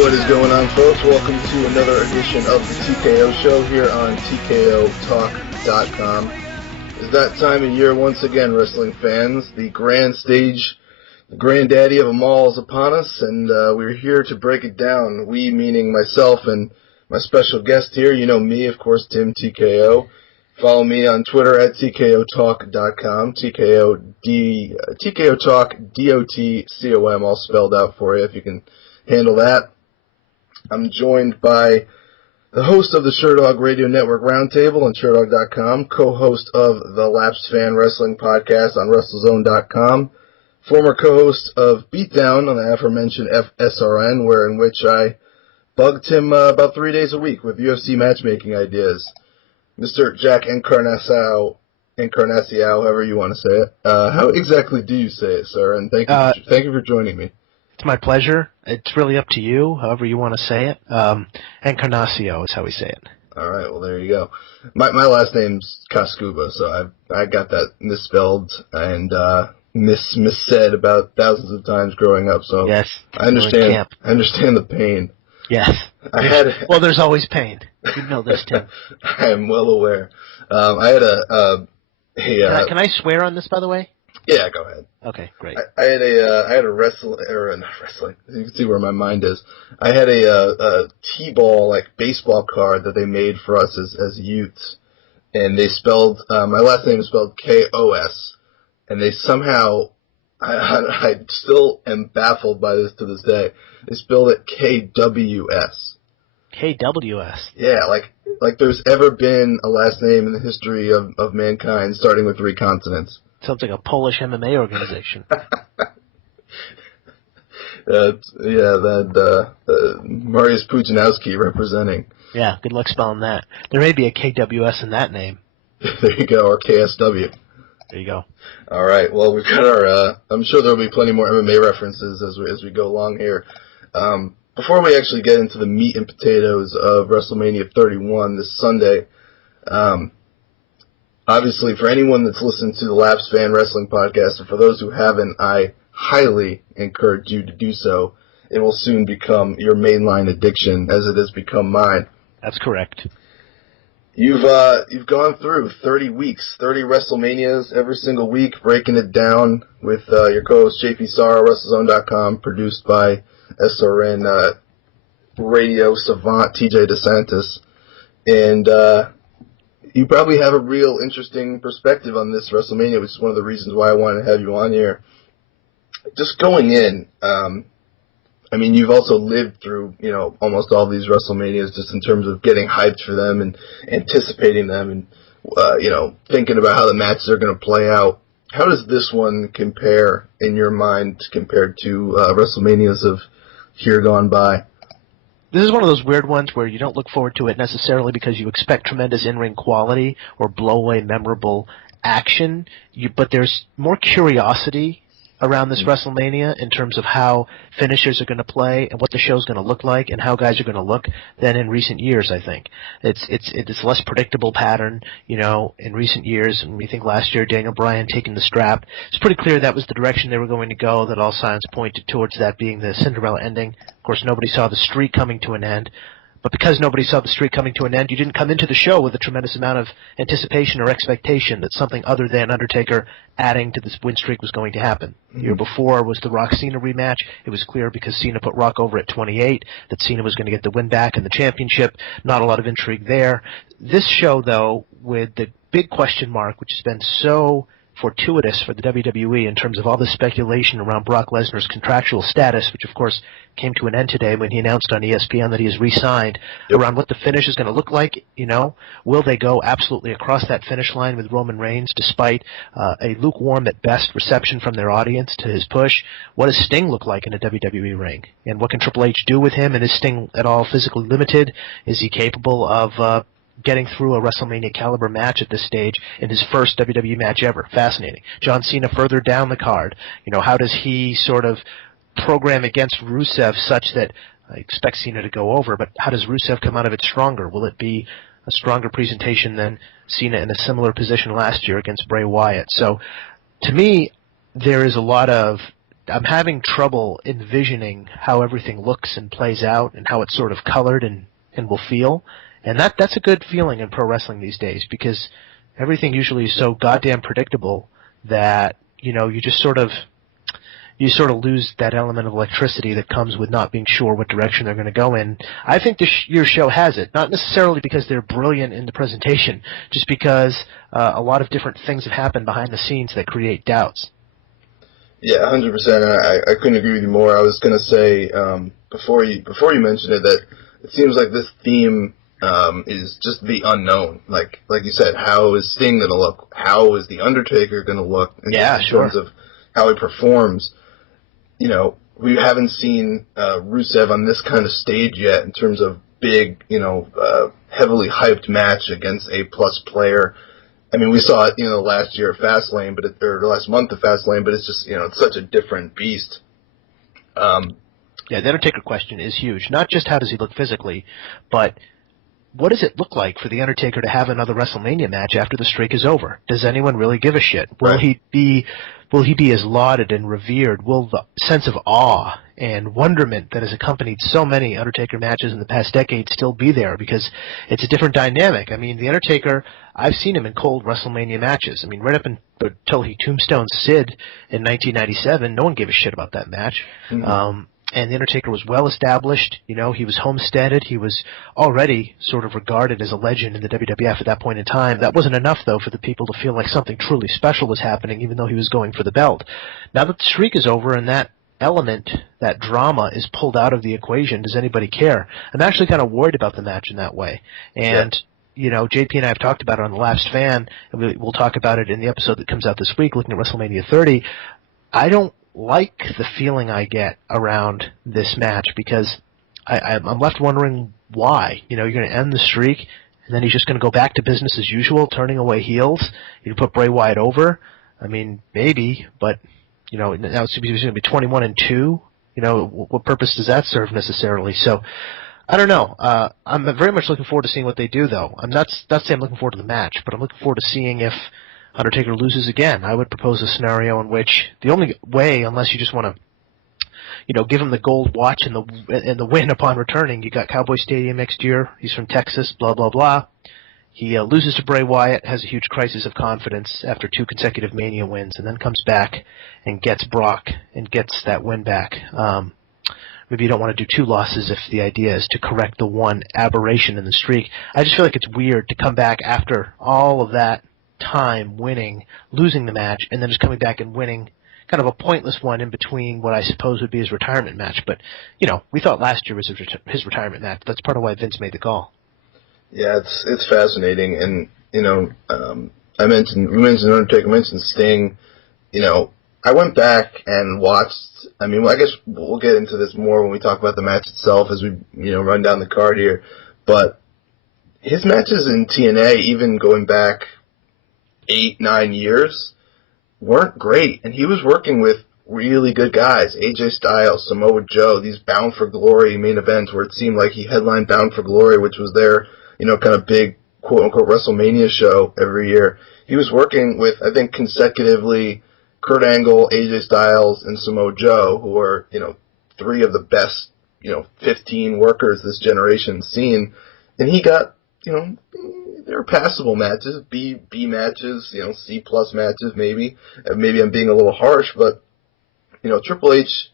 What is going on, folks? Welcome to another edition of the TKO show here on TKOTalk.com. It's that time of year once again, wrestling fans. The grand stage, the granddaddy of them all is upon us, and we're here to break it down. We, meaning myself and my special guest here. You know me, of course, Tim TKO. Follow me on Twitter at TKOTalk.com, TKO Talk, DOTCOM, all spelled out for you if you can handle that. I'm joined by the host of the Sherdog Radio Network Roundtable on Sherdog.com, co-host of the Lapsed Fan Wrestling Podcast on WrestleZone.com, former co-host of Beatdown on the aforementioned FSRN, in which I bugged him about 3 days a week with UFC matchmaking ideas. Mr. Jack Encarnacao, however you want to say it. How exactly do you say it, sir? And thank you for joining me. It's my pleasure. It's really up to you, however you want to say it. Encarnacao is how we say it. All right, well, there you go. My last name's Kaskuba, so I got that misspelled and missaid about thousands of times growing up. So yes, I understand. I understand the pain. Yes. Well, there's always pain. You know this, Tim. I am well aware. I had Can I swear on this, by the way? Yeah, go ahead. Okay, great. I had a not wrestling. You can see where my mind is. I had a T-ball, like baseball card that they made for us as youths, and they spelled my last name is spelled K-O-S, and they somehow I still am baffled by this to this day. They spelled it K-W-S. K-W-S. Yeah, like there's ever been a last name in the history of mankind starting with 3 consonants. Sounds like a Polish MMA organization. Mariusz Pudzianowski representing. Yeah, good luck spelling that. There may be a KWS in that name. There you go, or KSW. There you go. All right, well, we've got our, I'm sure there'll be plenty more MMA references as we go along here. Before we actually get into the meat and potatoes of WrestleMania 31 this Sunday, obviously, for anyone that's listened to the Lapsed Fan Wrestling Podcast, and for those who haven't, I highly encourage you to do so. It will soon become your mainline addiction, as it has become mine. That's correct. You've gone through 30 weeks, 30 WrestleManias every single week, breaking it down with your co-host JP Sarra, WrestleZone.com, produced by SRN Radio Savant TJ DeSantis, and you probably have a real interesting perspective on this WrestleMania, which is one of the reasons why I wanted to have you on here. Just going in, I mean, you've also lived through, almost all these WrestleManias just in terms of getting hyped for them and anticipating them and, thinking about how the matches are going to play out. How does this one compare in your mind compared to WrestleManias of here gone by? This is one of those weird ones where you don't look forward to it necessarily because you expect tremendous in-ring quality or blow-away memorable action, but there's more curiosity around this WrestleMania in terms of how finishers are going to play and what the show's going to look like and how guys are going to look than in recent years, I think. It's a less predictable pattern, in recent years. And we think last year Daniel Bryan taking the strap, it's pretty clear that was the direction they were going to go, that all signs pointed towards that being the Cinderella ending. Of course, nobody saw the streak coming to an end. But because nobody saw the streak coming to an end, you didn't come into the show with a tremendous amount of anticipation or expectation that something other than Undertaker adding to this win streak was going to happen. The year before was the Rock-Cena rematch. It was clear because Cena put Rock over at 28 that Cena was going to get the win back in the championship. Not a lot of intrigue there. This show, though, with the big question mark, which has been so fortuitous for the WWE in terms of all the speculation around Brock Lesnar's contractual status, which of course came to an end today when he announced on ESPN that he has re-signed, around what the finish is going to look like. Will they go absolutely across that finish line with Roman Reigns despite a lukewarm at best reception from their audience to his push? What does Sting look like in a WWE ring? And what can Triple H do with him? And is Sting at all physically limited? Is he capable of getting through a WrestleMania caliber match at this stage in his first WWE match ever? Fascinating. John Cena further down the card. How does he sort of program against Rusev such that I expect Cena to go over, but how does Rusev come out of it stronger? Will it be a stronger presentation than Cena in a similar position last year against Bray Wyatt? So to me, there is a lot of I'm having trouble envisioning how everything looks and plays out and how it's sort of colored and will feel. And that's a good feeling in pro wrestling these days, because everything usually is so goddamn predictable that, you just sort of lose that element of electricity that comes with not being sure what direction they're going to go in. I think this year's show has it, not necessarily because they're brilliant in the presentation, just because a lot of different things have happened behind the scenes that create doubts. Yeah, 100%. I couldn't agree with you more. I was going to say before you mentioned it that it seems like this theme is just the unknown. Like you said, how is Sting going to look? How is The Undertaker going to look? In terms of how he performs. We haven't seen Rusev on this kind of stage yet in terms of big, heavily hyped match against a plus player. I mean, we saw it, last year at Fastlane, or last month at Fastlane, but it's just, it's such a different beast. Yeah, the Undertaker question is huge. Not just how does he look physically, but what does it look like for The Undertaker to have another WrestleMania match after the streak is over? Does anyone really give a shit? Will he be as lauded and revered? Will the sense of awe and wonderment that has accompanied so many Undertaker matches in the past decade still be there? Because it's a different dynamic. I mean, The Undertaker, I've seen him in cold WrestleMania matches. I mean, right up until he tombstones Sid in 1997, no one gave a shit about that match. Mm-hmm. And The Undertaker was well established. He was homesteaded. He was already sort of regarded as a legend in the WWF at that point in time. That wasn't enough, though, for the people to feel like something truly special was happening, even though he was going for the belt. Now that the streak is over and that element, that drama, is pulled out of the equation, does anybody care? I'm actually kind of worried about the match in that way. And, JP and I have talked about it on The Last Fan, and we'll talk about it in the episode that comes out this week, looking at WrestleMania 30. I don't like the feeling I get around this match, because I'm left wondering why. You're going to end the streak, and then he's just going to go back to business as usual, turning away heels. You put Bray Wyatt over. I mean, maybe, but now it's going to be 21-2. What purpose does that serve necessarily? So I don't know. I'm very much looking forward to seeing what they do, though. I'm not saying I'm looking forward to the match, but I'm looking forward to seeing if Undertaker loses again. I would propose a scenario in which the only way, unless you just want to, give him the gold watch and the win upon returning, you got Cowboy Stadium next year. He's from Texas. Blah blah blah. He loses to Bray Wyatt, has a huge crisis of confidence after 2 consecutive Mania wins, and then comes back and gets Brock and gets that win back. Maybe you don't want to do 2 losses if the idea is to correct the one aberration in the streak. I just feel like it's weird to come back after all of that time winning, losing the match, and then just coming back and winning kind of a pointless one in between what I suppose would be his retirement match. But, we thought last year was his retirement match. That's part of why Vince made the call. Yeah, it's fascinating. And, we mentioned Undertaker, mentioned Sting. I went back and watched, I guess we'll get into this more when we talk about the match itself as we, run down the card here. But his matches in TNA, even going back 8-9 years, weren't great, and he was working with really good guys, AJ Styles, Samoa Joe, these Bound for Glory main events where it seemed like he headlined Bound for Glory, which was their kind of big quote-unquote WrestleMania show every year. He was working with, I think, consecutively Kurt Angle, AJ Styles, and Samoa Joe, who are 3 of the best 15 workers this generation's seen, and he got they were passable matches, B matches, C+ matches maybe. Maybe I'm being a little harsh, but Triple H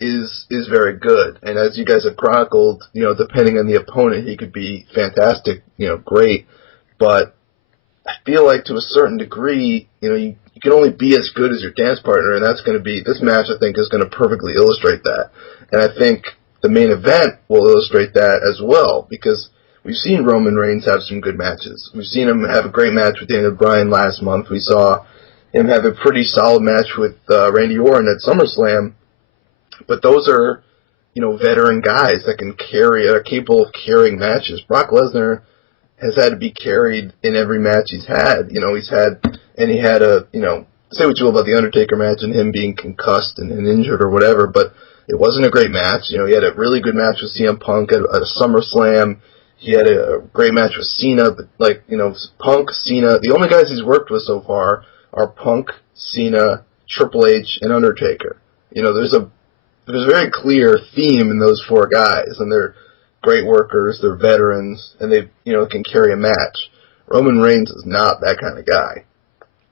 is very good, and as you guys have chronicled, depending on the opponent, he could be fantastic, great. But I feel like to a certain degree, you can only be as good as your dance partner, and that's going to be this match. I think is going to perfectly illustrate that, and I think the main event will illustrate that as well, because we've seen Roman Reigns have some good matches. We've seen him have a great match with Daniel Bryan last month. We saw him have a pretty solid match with Randy Orton at SummerSlam. But those are, veteran guys that are capable of carrying matches. Brock Lesnar has had to be carried in every match he's had. He had a, say what you will about the Undertaker match and him being concussed and injured or whatever, but it wasn't a great match. He had a really good match with CM Punk at a SummerSlam. He had a great match with Cena, but Punk, Cena, the only guys he's worked with so far are Punk, Cena, Triple H, and Undertaker. there's a very clear theme in those four guys, and they're great workers, they're veterans, and they can carry a match. Roman Reigns is not that kind of guy.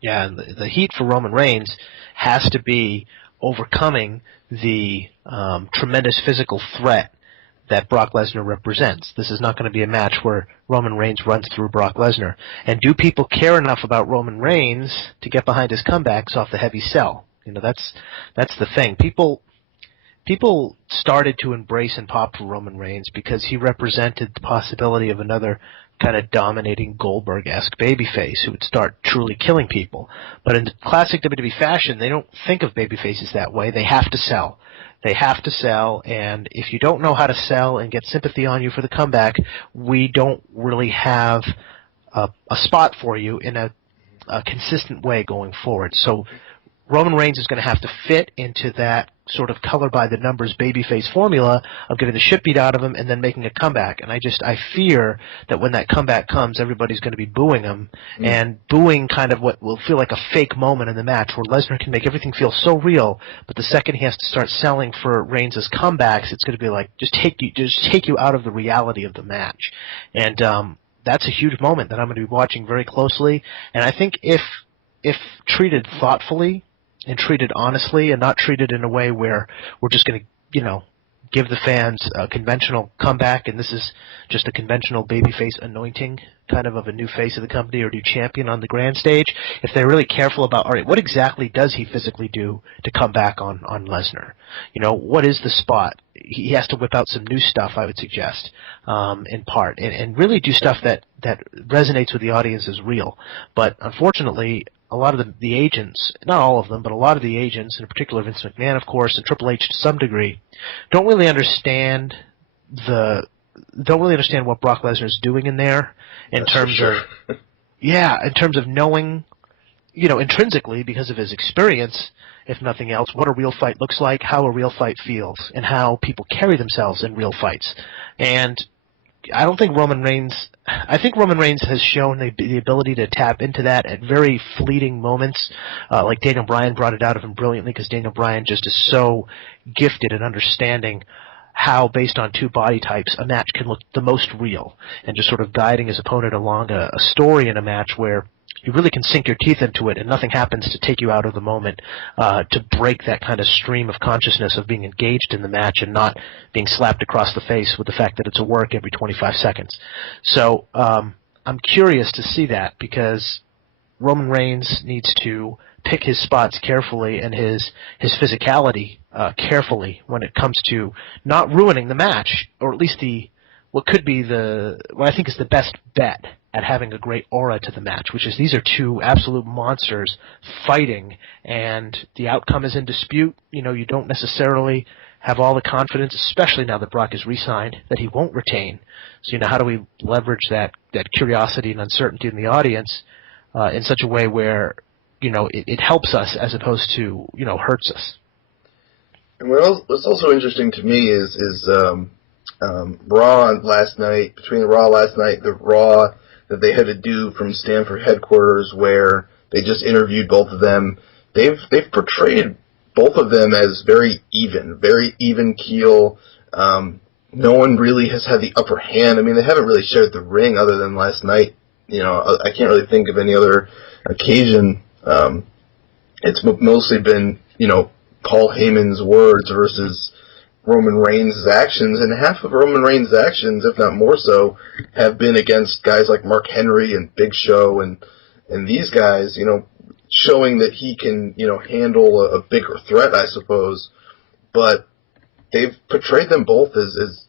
Yeah, and the heat for Roman Reigns has to be overcoming the tremendous physical threat that Brock Lesnar represents. This is not going to be a match where Roman Reigns runs through Brock Lesnar. And do people care enough about Roman Reigns to get behind his comebacks off the heavy sell? That's the thing. People started to embrace and pop for Roman Reigns because he represented the possibility of another kind of dominating Goldberg-esque babyface who would start truly killing people. But in classic WWE fashion, they don't think of babyfaces that way. They have to sell. They have to sell, and if you don't know how to sell and get sympathy on you for the comeback, we don't really have a spot for you in a consistent way going forward. So Roman Reigns is going to have to fit into that sort of color-by-the-numbers babyface formula of getting the shit beat out of him and then making a comeback. And I fear that when that comeback comes, everybody's going to be booing him, and booing kind of what will feel like a fake moment in the match where Lesnar can make everything feel so real, but the second he has to start selling for Reigns' comebacks, it's going to be like, just take you out of the reality of the match. And that's a huge moment that I'm going to be watching very closely. And I think if treated thoughtfully, and treated honestly, and not treated in a way where we're just going to, give the fans a conventional comeback, and this is just a conventional babyface anointing kind of a new face of the company or new champion on the grand stage. If they're really careful about, all right, what exactly does he physically do to come back on Lesnar? What is the spot? He has to whip out some new stuff, I would suggest, in part, and really do stuff that resonates with the audience as real. But unfortunately, a lot of the agents, not all of them, but a lot of the agents, in particular Vince McMahon, of course, and Triple H to some degree, don't really understand what Brock Lesnar is doing in there in terms of knowing, intrinsically, because of his experience, if nothing else, what a real fight looks like, how a real fight feels, and how people carry themselves in real fights. And I think Roman Reigns has shown the ability to tap into that at very fleeting moments. Like Daniel Bryan brought it out of him brilliantly, because Daniel Bryan just is so gifted at understanding how, based on two body types, a match can look the most real, and just sort of guiding his opponent along a story in a match where you really can sink your teeth into it and nothing happens to take you out of the moment, to break that kind of stream of consciousness of being engaged in the match and not being slapped across the face with the fact that it's a work every 25 seconds. So I'm curious to see that, because Roman Reigns needs to pick his spots carefully and his physicality carefully when it comes to not ruining the match, or at least what I think is the best bet at having a great aura to the match, which is these are two absolute monsters fighting, and the outcome is in dispute. You don't necessarily have all the confidence, especially now that Brock is re-signed, that he won't retain. So, how do we leverage that curiosity and uncertainty in the audience in such a way where, it helps us as opposed to, hurts us? And what's also interesting to me is Raw last night, between the Raw last night, the Raw that they had to do from Stanford headquarters, where they just interviewed both of them. They've portrayed both of them as very even keel. No one really has had the upper hand. I mean, they haven't really shared the ring other than last night. I can't really think of any other occasion. It's mostly been, Paul Heyman's words versus Roman Reigns' actions, and half of Roman Reigns' actions, if not more so, have been against guys like Mark Henry and Big Show and these guys, showing that he can, handle a bigger threat, I suppose. But they've portrayed them both as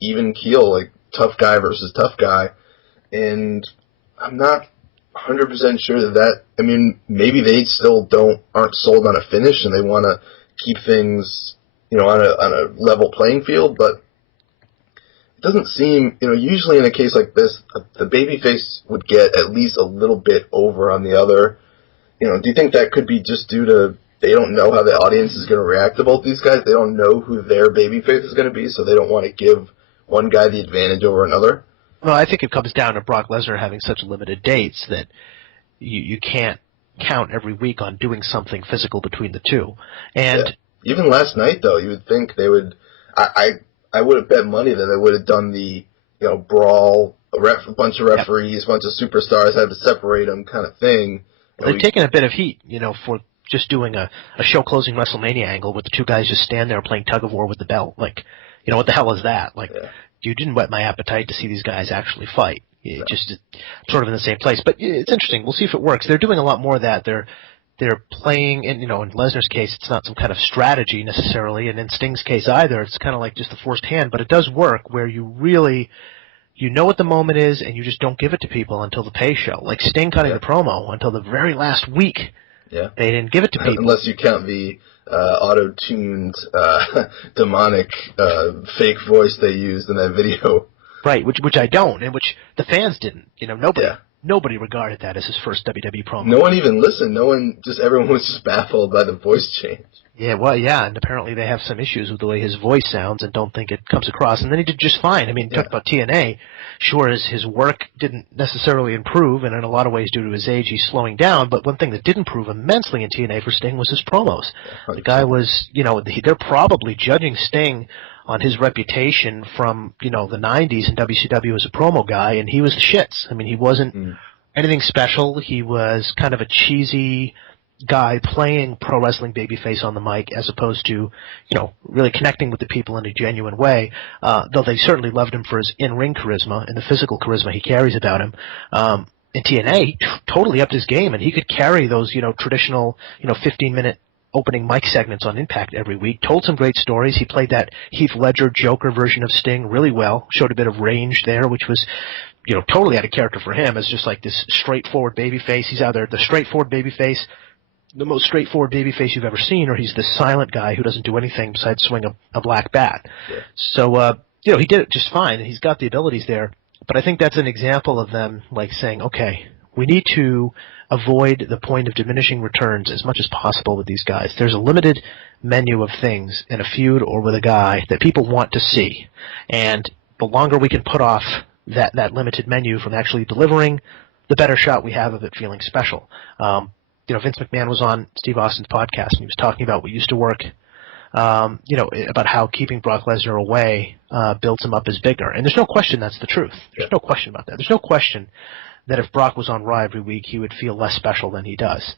even keel, like tough guy versus tough guy. And I'm not 100% sure I mean, maybe they still aren't sold on a finish and they want to keep things, on a level playing field, but it doesn't seem, usually in a case like this, the babyface would get at least a little bit over on the other. Do you think that could be just due to they don't know how the audience is going to react to both these guys? They don't know who their babyface is going to be, so they don't want to give one guy the advantage over another? Well, I think it comes down to Brock Lesnar having such limited dates that you can't count every week on doing something physical between the two. And Even last night, though, you would think they would. I would have bet money that they would have done the brawl, a bunch of referees, a bunch of superstars had to separate them kind of thing. They've taken a bit of heat, for just doing a show closing WrestleMania angle with the two guys just stand there playing tug of war with the belt. Like, what the hell is that? Like, you didn't whet my appetite to see these guys actually fight. It just sort of in the same place. But it's interesting. We'll see if it works. They're doing a lot more of that. They're playing, and in Lesnar's case, it's not some kind of strategy necessarily, and in Sting's case either, it's kind of like just the forced hand, but it does work where you really, know what the moment is, and you just don't give it to people until the pay show. Like Sting cutting the promo until the very last week. Yeah. They didn't give it to people. Unless you count the auto-tuned, demonic, fake voice they used in that video. Right, which I don't, and which the fans didn't. Nobody regarded that as his first WWE promo. No one even listened. Everyone was just baffled by the voice change. Yeah, and apparently they have some issues with the way his voice sounds and don't think it comes across. And then he did just fine. I mean, talk about TNA. Sure, his work didn't necessarily improve, and in a lot of ways due to his age, he's slowing down. But one thing that did improve immensely in TNA for Sting was his promos. 100%. The guy was, they're probably judging Sting on his reputation from, the 90s in WCW as a promo guy, and he was the shits. I mean, he wasn't anything special. He was kind of a cheesy guy playing pro wrestling babyface on the mic as opposed to, really connecting with the people in a genuine way, though they certainly loved him for his in-ring charisma and the physical charisma he carries about him. In TNA, he totally upped his game, and he could carry those, traditional, 15-minute opening mic segments on Impact every week, told some great stories. He played that Heath Ledger Joker version of Sting really well, showed a bit of range there, which was, totally out of character for him as just like this straightforward babyface. He's either the straightforward babyface, the most straightforward babyface you've ever seen, or he's the silent guy who doesn't do anything besides swing a black bat. Yeah. So, he did it just fine, and he's got the abilities there. But I think that's an example of them, like, saying, okay, we need to avoid the point of diminishing returns as much as possible with these guys. There's a limited menu of things in a feud or with a guy that people want to see. And the longer we can put off that limited menu from actually delivering, the better shot we have of it feeling special. Vince McMahon was on Steve Austin's podcast, and he was talking about what used to work, about how keeping Brock Lesnar away builds him up as bigger. And there's no question that's the truth. There's no question about that. There's no question that if Brock was on Raw every week, he would feel less special than he does.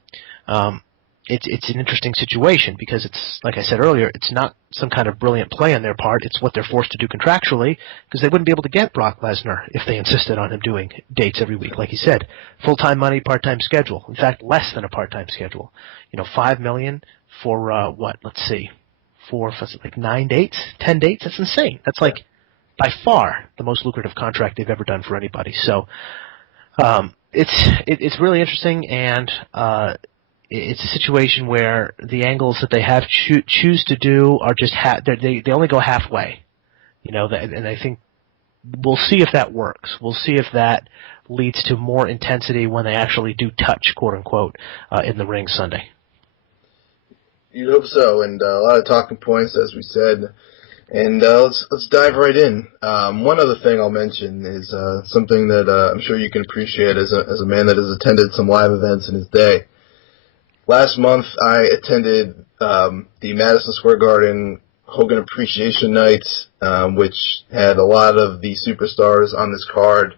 It's an interesting situation because it's, like I said earlier, it's not some kind of brilliant play on their part. It's what they're forced to do contractually because they wouldn't be able to get Brock Lesnar if they insisted on him doing dates every week. Like he said, full-time money, part-time schedule. In fact, less than a part-time schedule. $5 million for what? Let's see, for like 9 dates, 10 dates. That's insane. That's like by far the most lucrative contract they've ever done for anybody. So it's really interesting, and it's a situation where the angles that they have choose to do are just they only go halfway, and I think we'll see if that works. We'll see if that leads to more intensity when they actually do touch, quote unquote, in the ring Sunday. You'd hope so, and a lot of talking points, as we said. And let's dive right in. One other thing I'll mention is something that I'm sure you can appreciate as a man that has attended some live events in his day. Last month, I attended the Madison Square Garden Hogan Appreciation Night, which had a lot of the superstars on this card.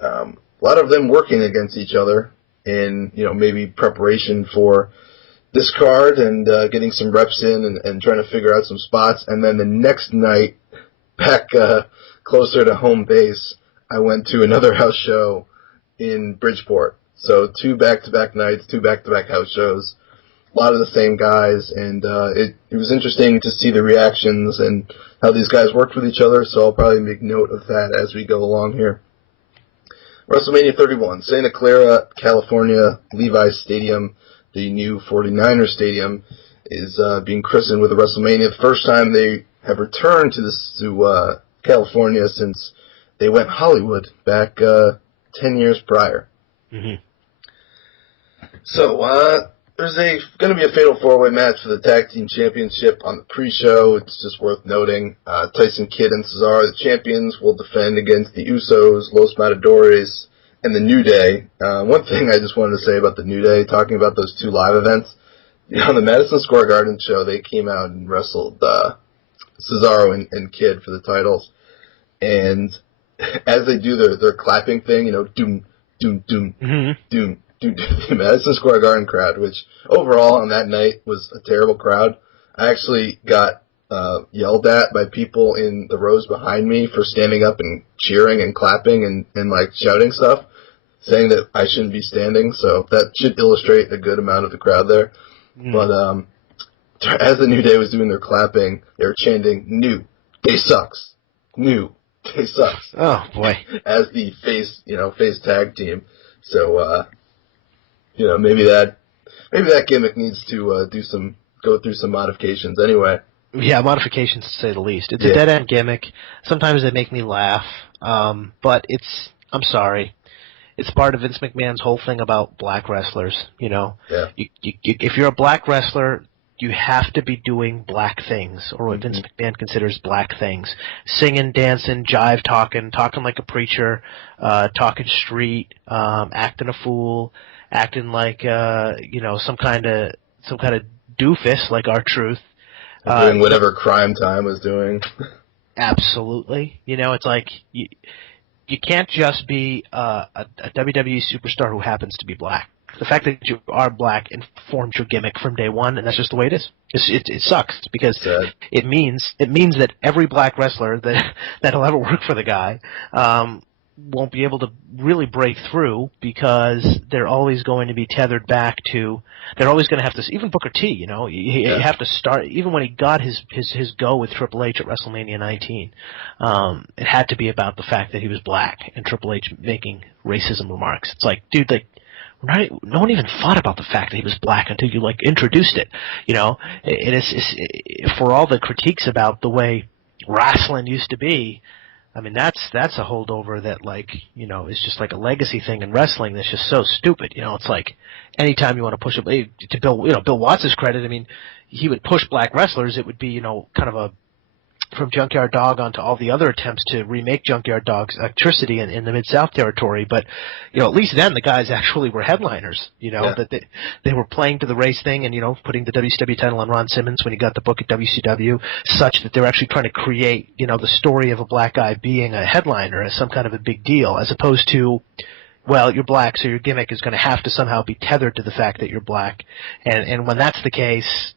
A lot of them working against each other in maybe preparation for this card and getting some reps in and trying to figure out some spots. And then the next night, back closer to home base, I went to another house show in Bridgeport. So 2 back-to-back nights, 2 back-to-back house shows, a lot of the same guys, and it was interesting to see the reactions and how these guys worked with each other, so I'll probably make note of that as we go along here. WrestleMania 31, Santa Clara, California, Levi's Stadium, the new 49ers Stadium, is being christened with a WrestleMania. The first time they have returned to California since they went Hollywood back 10 years prior. Mm-hmm. So, there's going to be a fatal 4-way match for the Tag Team Championship on the pre-show. It's just worth noting. Tyson Kidd and Cesaro, the champions, will defend against the Usos, Los Matadores, and the New Day. One thing I just wanted to say about the New Day, talking about those 2 live events, on the Madison Square Garden show, they came out and wrestled Cesaro and Kid for the titles. And as they do their clapping thing, doom, doom, doom, doom, doom, the Madison Square Garden crowd, which overall on that night was a terrible crowd. I actually got yelled at by people in the rows behind me for standing up and cheering and clapping and like shouting stuff, saying that I shouldn't be standing. So that should illustrate a good amount of the crowd there. But as the New Day was doing their clapping, they were chanting, "New Day sucks. New Day sucks." Oh boy! As the face tag team. So maybe that gimmick needs to go through some modifications. Anyway. Yeah, modifications to say the least. It's a dead end gimmick. Sometimes they make me laugh, but I'm sorry. It's part of Vince McMahon's whole thing about black wrestlers. Yeah. If you're a black wrestler, you have to be doing black things, or what Vince McMahon considers black things: singing, dancing, jive talking like a preacher, talking street, acting a fool, acting like some kind of doofus like R-Truth. Doing whatever Crime Time was doing. Absolutely. It's like you can't just be a WWE superstar who happens to be black. The fact that you are black informs your gimmick from day one, and that's just the way it is. It sucks because it means that every black wrestler that'll ever work for the guy won't be able to really break through because they're always going to be tethered back to. They're always going to have to. Even Booker T, you have to start. Even when he got his go with Triple H at WrestleMania 19, it had to be about the fact that he was black and Triple H making racism remarks. It's like, dude, no one even thought about the fact that he was black until you introduced it. It is for all the critiques about the way wrestling used to be. I mean, that's a holdover that is just like a legacy thing in wrestling that's just so stupid. It's like anytime you want to push to Bill Watts' credit, I mean, he would push black wrestlers. It would be kind of a from Junkyard Dog onto all the other attempts to remake Junkyard Dog's Electricity in the Mid-South territory. But, at least then the guys actually were headliners, that they were playing to the race thing and, putting the WCW title on Ron Simmons when he got the book at WCW, such that they're actually trying to create, the story of a black guy being a headliner as some kind of a big deal, as opposed to, well, you're black, so your gimmick is going to have to somehow be tethered to the fact that you're black. And when that's the case,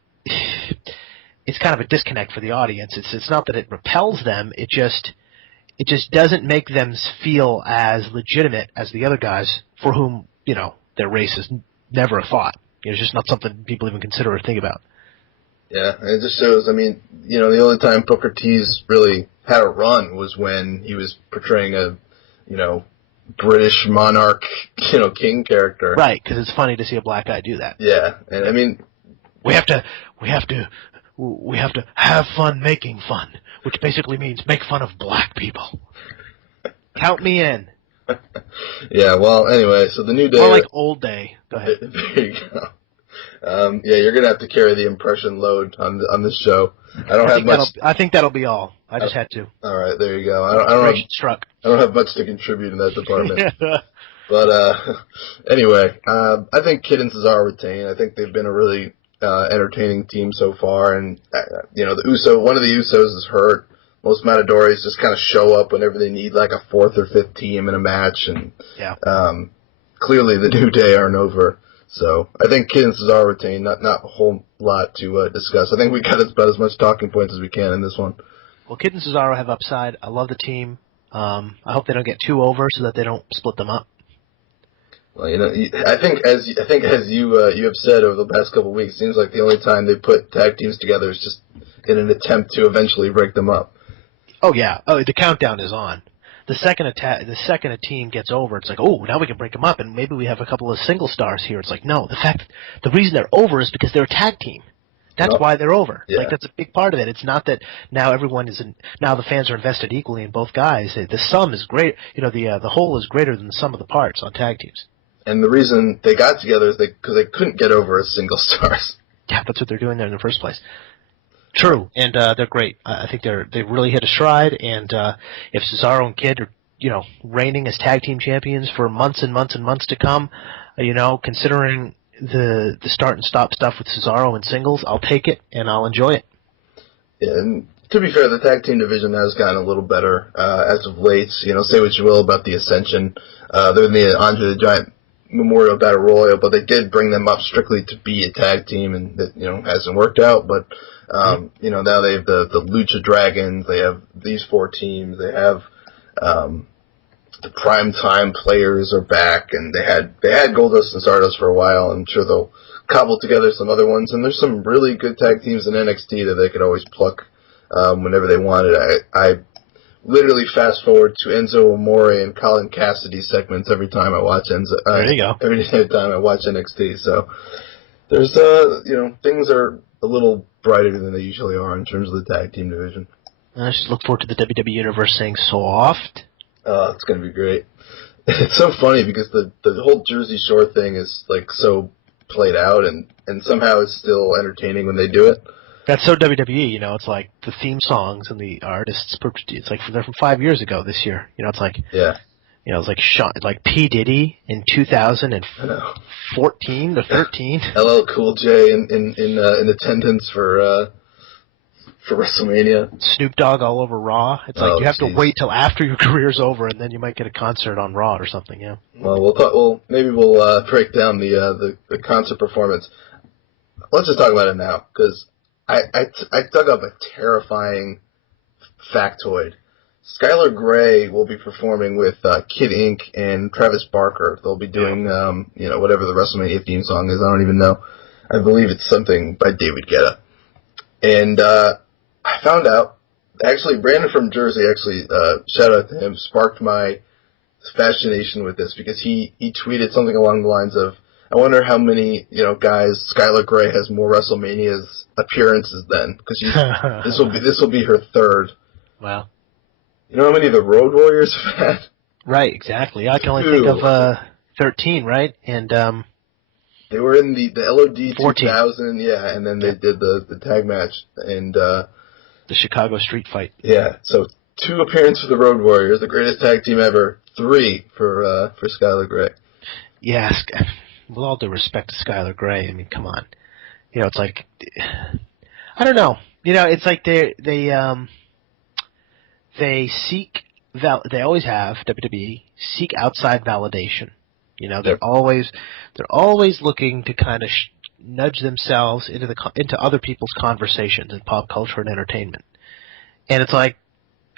it's kind of a disconnect for the audience. It's not that it repels them. It just doesn't make them feel as legitimate as the other guys for whom, their race is never a thought. It's just not something people even consider or think about. Yeah, and it just shows, I mean, the only time Booker T's really had a run was when he was portraying a, British monarch, king character. Right, because it's funny to see a black guy do that. Yeah, and I mean... We have to have fun making fun, which basically means make fun of black people. Count me in. Yeah, well, anyway, so the New Day... Or like Old Day. Go ahead. There you go. You're going to have to carry the impression load on this show. I think that'll be all. I just had to. All right, there you go. I don't have much to contribute in that department. But anyway, I think Kid and Cesaro retain. I think they've been a really... entertaining team so far, and one of the Usos is hurt. Most Matadores just kind of show up whenever they need like a fourth or fifth team in a match, and clearly the New Day aren't over. So I think Kid and Cesaro retain. Not a whole lot to discuss. I think we got about as much talking points as we can in this one. Well, Kid and Cesaro have upside. I love the team. I hope they don't get too over so that they don't split them up. Well, I think as you have said over the past couple of weeks, it seems like the only time they put tag teams together is just in an attempt to eventually break them up. Oh yeah. Oh, the countdown is on. The second a team gets over, it's like, oh, now we can break them up, and maybe we have a couple of single stars here. It's like, no, the reason they're over is because they're a tag team. That's why they're over. Yeah. That's a big part of it. It's not that now now the fans are invested equally in both guys. The sum is great. The whole is greater than the sum of the parts on tag teams. And the reason they got together is because they couldn't get over as single stars. Yeah, that's what they're doing there in the first place. True, and they're great. I think they've really hit a stride. And if Cesaro and Kid are reigning as tag team champions for months and months and months to come, considering the start and stop stuff with Cesaro and singles, I'll take it and I'll enjoy it. Yeah, and to be fair, the tag team division has gotten a little better as of late. Say what you will about the Ascension. They're in the Andre the Giant Memorial Battle Royal, but they did bring them up strictly to be a tag team, and that hasn't worked out. But now they have the Lucha Dragons. They have these 4 teams. They have the Prime Time players are back, and they had Goldust and Stardust for a while. I'm sure they'll cobble together some other ones, and there's some really good tag teams in NXT that they could always pluck whenever they wanted. I literally fast forward to Enzo Amore and Colin Cassidy segments every time I watch There you go. Every time I watch NXT. So there's things are a little brighter than they usually are in terms of the tag team division. I just look forward to the WWE Universe saying soft. It's gonna be great. It's so funny because the whole Jersey Shore thing is like so played out, and somehow it's still entertaining when they do it. That's so WWE, it's like the theme songs and the artists. It's like they're from 5 years ago this year. It's like it's like like P Diddy in 2014 to 13. LL Cool J in attendance for WrestleMania. Snoop Dogg all over Raw. It's like you have to wait till after your career's over, and then you might get a concert on Raw or something. Yeah. Well, maybe we'll break down the concert performance. Let's just talk about it now, because I dug up a terrifying factoid. Skylar Grey will be performing with Kid Ink and Travis Barker. They'll be doing whatever the WrestleMania theme song is. I don't even know. I believe it's something by David Guetta. And I found out, actually, Brandon from Jersey, shout out to him, sparked my fascination with this, because he tweeted something along the lines of, I wonder how many, guys Skylar Grey has more WrestleMania's appearances than, because this will be her 3rd. Wow. You know how many of the Road Warriors have had? Right, exactly. I can only think of 13, right? And they were in the LOD 14. 2000, yeah, and then they did the tag match and the Chicago Street Fight. Yeah, so 2 appearances for the Road Warriors, the greatest tag team ever. 3 for Skylar Grey. Yes, with all due respect to Skylar Grey, I mean, come on. It's like, I don't know. It's like they seek, they always have, WWE, seek outside validation. They're always looking to kind of nudge themselves into other people's conversations in pop culture and entertainment. And it's like,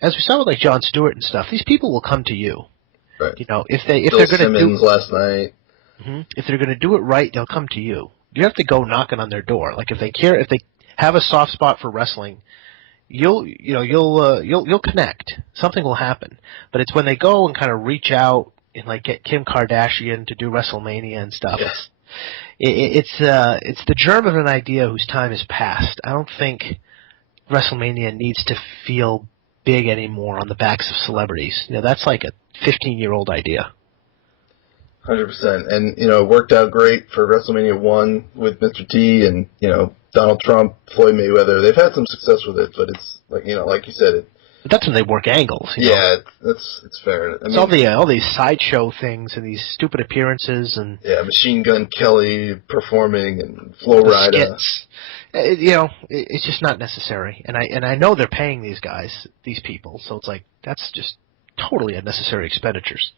as we saw with like Jon Stewart and stuff, these people will come to you. Right. If they're going to do last night. Mm-hmm. If they're going to do it right, they'll come to you. You have to go knocking on their door. Like if they have a soft spot for wrestling, you'll connect. Something will happen. But it's when they go and kind of reach out and like get Kim Kardashian to do WrestleMania and stuff. Yes. It's the germ of an idea whose time is past. I don't think WrestleMania needs to feel big anymore on the backs of celebrities. That's like a 15-year-old idea. 100%. And, it worked out great for WrestleMania 1 with Mr. T and, Donald Trump, Floyd Mayweather. They've had some success with it, but it's like, like you said, but that's when they work angles. Yeah, it's fair. It's all these sideshow things and these stupid appearances and Machine Gun Kelly performing and Flo Rida. Skits. It's just not necessary. And I know they're paying these people, so it's like that's just totally unnecessary expenditures.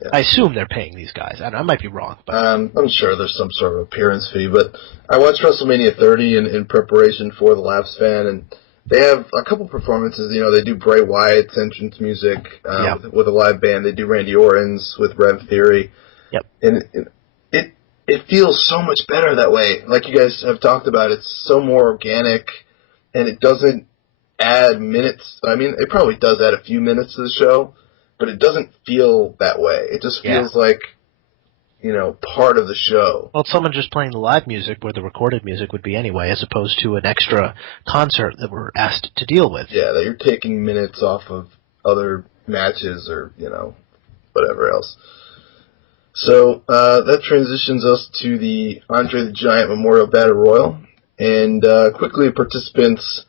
Yeah. I assume they're paying these guys. I might be wrong, but I'm sure there's some sort of appearance fee. But I watched WrestleMania 30 in preparation for the Laps Fan, and they have a couple performances. They do Bray Wyatt's entrance music with a live band. They do Randy Orton's with Rev Theory. Yep. And it feels so much better that way. Like you guys have talked about, it's so more organic, and it doesn't add minutes. I mean, it probably does add a few minutes to the show, but it doesn't feel that way. It just feels like, part of the show. Well, it's someone just playing the live music where the recorded music would be anyway, as opposed to an extra concert that we're asked to deal with. Yeah, that you're taking minutes off of other matches or, whatever else. So that transitions us to the Andre the Giant Memorial Battle Royal. And quickly, participants: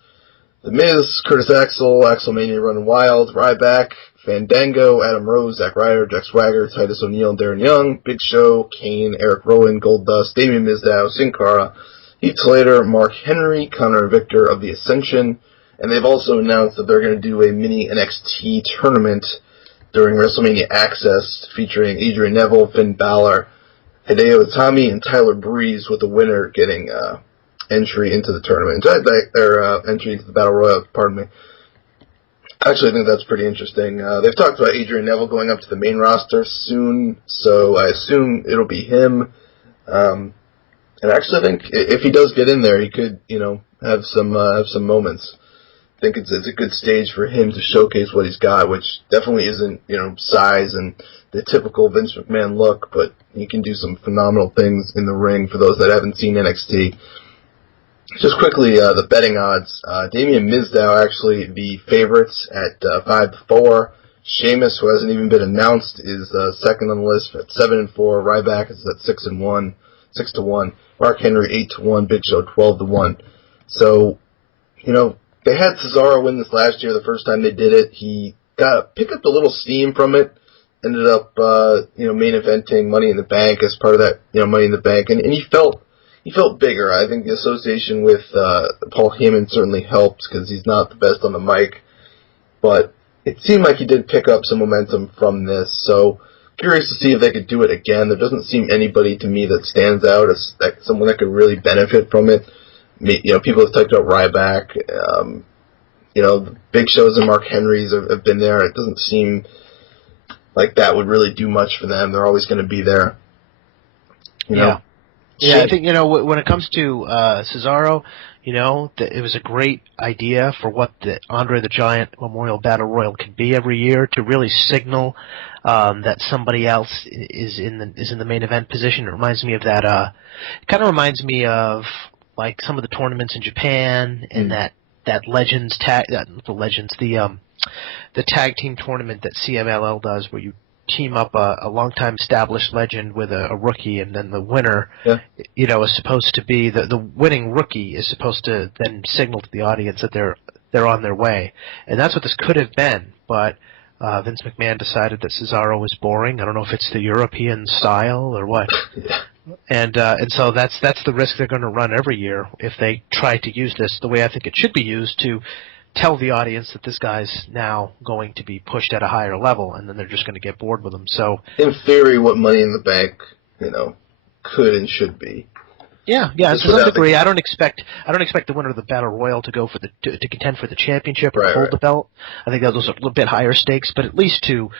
The Miz, Curtis Axel, Axelmania Running Wild, Ryback, Fandango, Adam Rose, Zack Ryder, Jack Swagger, Titus O'Neil, and Darren Young, Big Show, Kane, Eric Rowan, Goldust, Damian Mizdow, Sin Cara, Heath Slater, Mark Henry, Connor and Victor of the Ascension, and they've also announced that they're going to do a mini NXT tournament during WrestleMania Access featuring Adrian Neville, Finn Balor, Hideo Itami, and Tyler Breeze, with the winner getting entry into the tournament. Or entry into the Battle Royal, pardon me. Actually, I think that's pretty interesting. They've talked about Adrian Neville going up to the main roster soon, so I assume it'll be him. And actually, I think if he does get in there, he could, have some moments. I think it's a good stage for him to showcase what he's got, which definitely isn't, size and the typical Vince McMahon look, but he can do some phenomenal things in the ring for those that haven't seen NXT. Just quickly, the betting odds. Damian Mizdow, actually the favorites at 5-4. Sheamus, who hasn't even been announced, is second on the list at 7-4. Ryback is at 6-1. Mark Henry 8-1. Big Show 12-1. So, they had Cesaro win this last year. The first time they did it, he picked up a little steam from it. Ended up, main eventing Money in the Bank as part of that, Money in the Bank, and he felt bigger. I think the association with Paul Heyman certainly helped because he's not the best on the mic. But it seemed like he did pick up some momentum from this. So curious to see if they could do it again. There doesn't seem anybody to me that stands out as someone that could really benefit from it. People have talked about Ryback. The Big Shows and Mark Henrys have been there. It doesn't seem like that would really do much for them. They're always going to be there. Yeah. Yeah, I think, when it comes to Cesaro, it was a great idea for what the Andre the Giant Memorial Battle Royal could be every year to really signal that somebody else is in the main event position. It reminds me of that. It kind of reminds me of like some of the tournaments in Japan and that Legends tag, the tag team tournament that CMLL does, where you team up a long-time established legend with a rookie, and then the winner, is supposed to be the winning rookie is supposed to then signal to the audience that they're on their way, and that's what this could have been. But Vince McMahon decided that Cesaro was boring. I don't know if it's the European style or what. And so that's the risk they're going to run every year if they try to use this the way I think it should be used, to tell the audience that this guy's now going to be pushed at a higher level, and then they're just going to get bored with him. So, in theory, what Money in the Bank, could and should be. Yeah. To some degree, I don't expect the winner of the Battle Royal to go for to contend for the championship or hold the belt. I think those are a little bit higher stakes, but at least to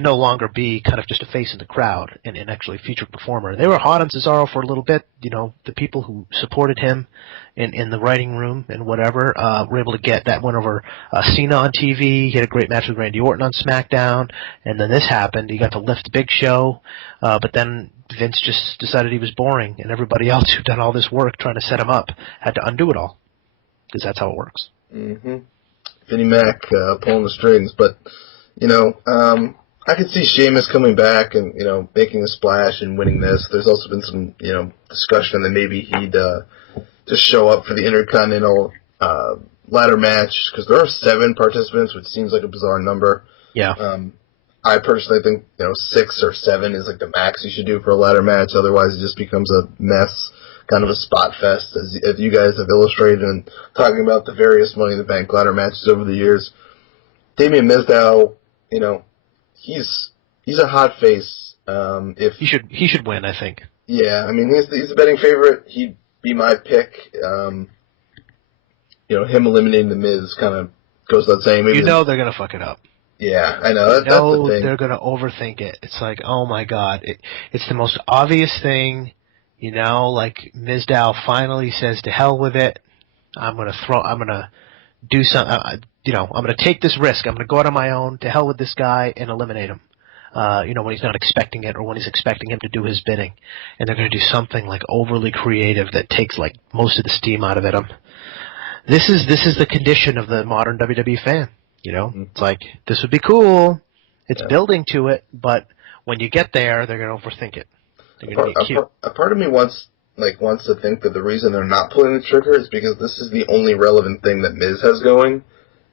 no longer be kind of just a face in the crowd and actually a featured performer. They were hot on Cesaro for a little bit. The people who supported him in the writing room and whatever were able to get that win over Cena on TV. He had a great match with Randy Orton on SmackDown, and then this happened. He got to lift Big Show, but then Vince just decided he was boring, and everybody else who'd done all this work trying to set him up had to undo it all, because that's how it works. Mm-hmm. Vinnie Mac pulling the strings, but I could see Sheamus coming back and, making a splash and winning this. There's also been some, discussion that maybe he'd just show up for the Intercontinental ladder match, because there are 7 participants, which seems like a bizarre number. Yeah. I personally think, 6 or 7 is like the max you should do for a ladder match. Otherwise, it just becomes a mess, kind of a spot fest, as you guys have illustrated and talking about the various Money in the Bank ladder matches over the years. Damian Mizdow, he's a hot face. If he should win, I think. Yeah, I mean he's the betting favorite. He'd be my pick. Him eliminating the Miz kind of goes without saying. Maybe they're gonna fuck it up. Yeah, I know. That's the thing. They're gonna overthink it. It's like, oh my god, it's the most obvious thing. Like Mizdow finally says, "To hell with it. I'm gonna do something. I'm going to take this risk. I'm going to go out on my own. To hell with this guy and eliminate him. When he's not expecting it, or when he's expecting him to do his bidding, and they're going to do something like overly creative that takes like most of the steam out of it. This is the condition of the modern WWE fan. It's like, this would be cool. It's building to it, but when you get there, they're going to overthink it. They're going to get cute. A part of me wants to think that the reason they're not pulling the trigger is because this is the only relevant thing that Miz has going,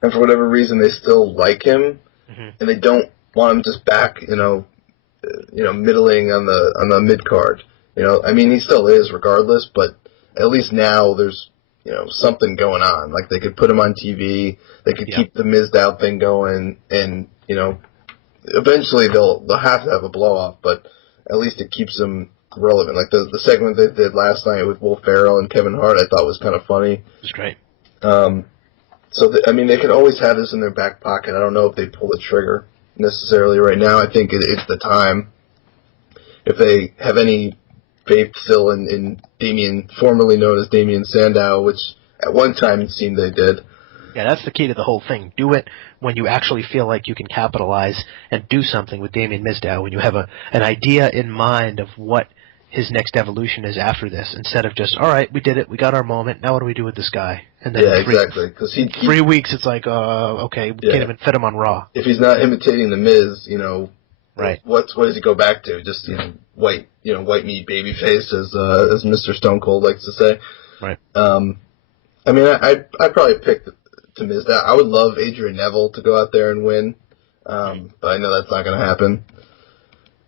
and for whatever reason they still like him. and they don't want him just back, middling on the mid card. I mean, he still is regardless, but at least now there's something going on. Like they could put him on TV, they could keep the Miz'd out thing going, and eventually they'll have to have a blow off, but at least it keeps them relevant. Like the segment they did last night with Will Ferrell and Kevin Hart, I thought was kind of funny. It was great. So they could always have this in their back pocket. I don't know if they pull the trigger necessarily right now. I think it's the time. If they have any faith still in Damien, formerly known as Damien Sandow, which at one time it seemed they did. Yeah, that's the key to the whole thing. Do it when you actually feel like you can capitalize and do something with Damien Mizdow, when you have an idea in mind of what his next evolution is after this, instead of just, all right, we did it, we got our moment, now what do we do with this guy? And then exactly. Because 3 weeks, it's like, okay, we can't even fit him on Raw. If he's not imitating the Miz, right? What does he go back to? Just white meat baby face, as Mr. Stone Cold likes to say. Right. I'd probably pick to Miz that. I would love Adrian Neville to go out there and win, but I know that's not going to happen.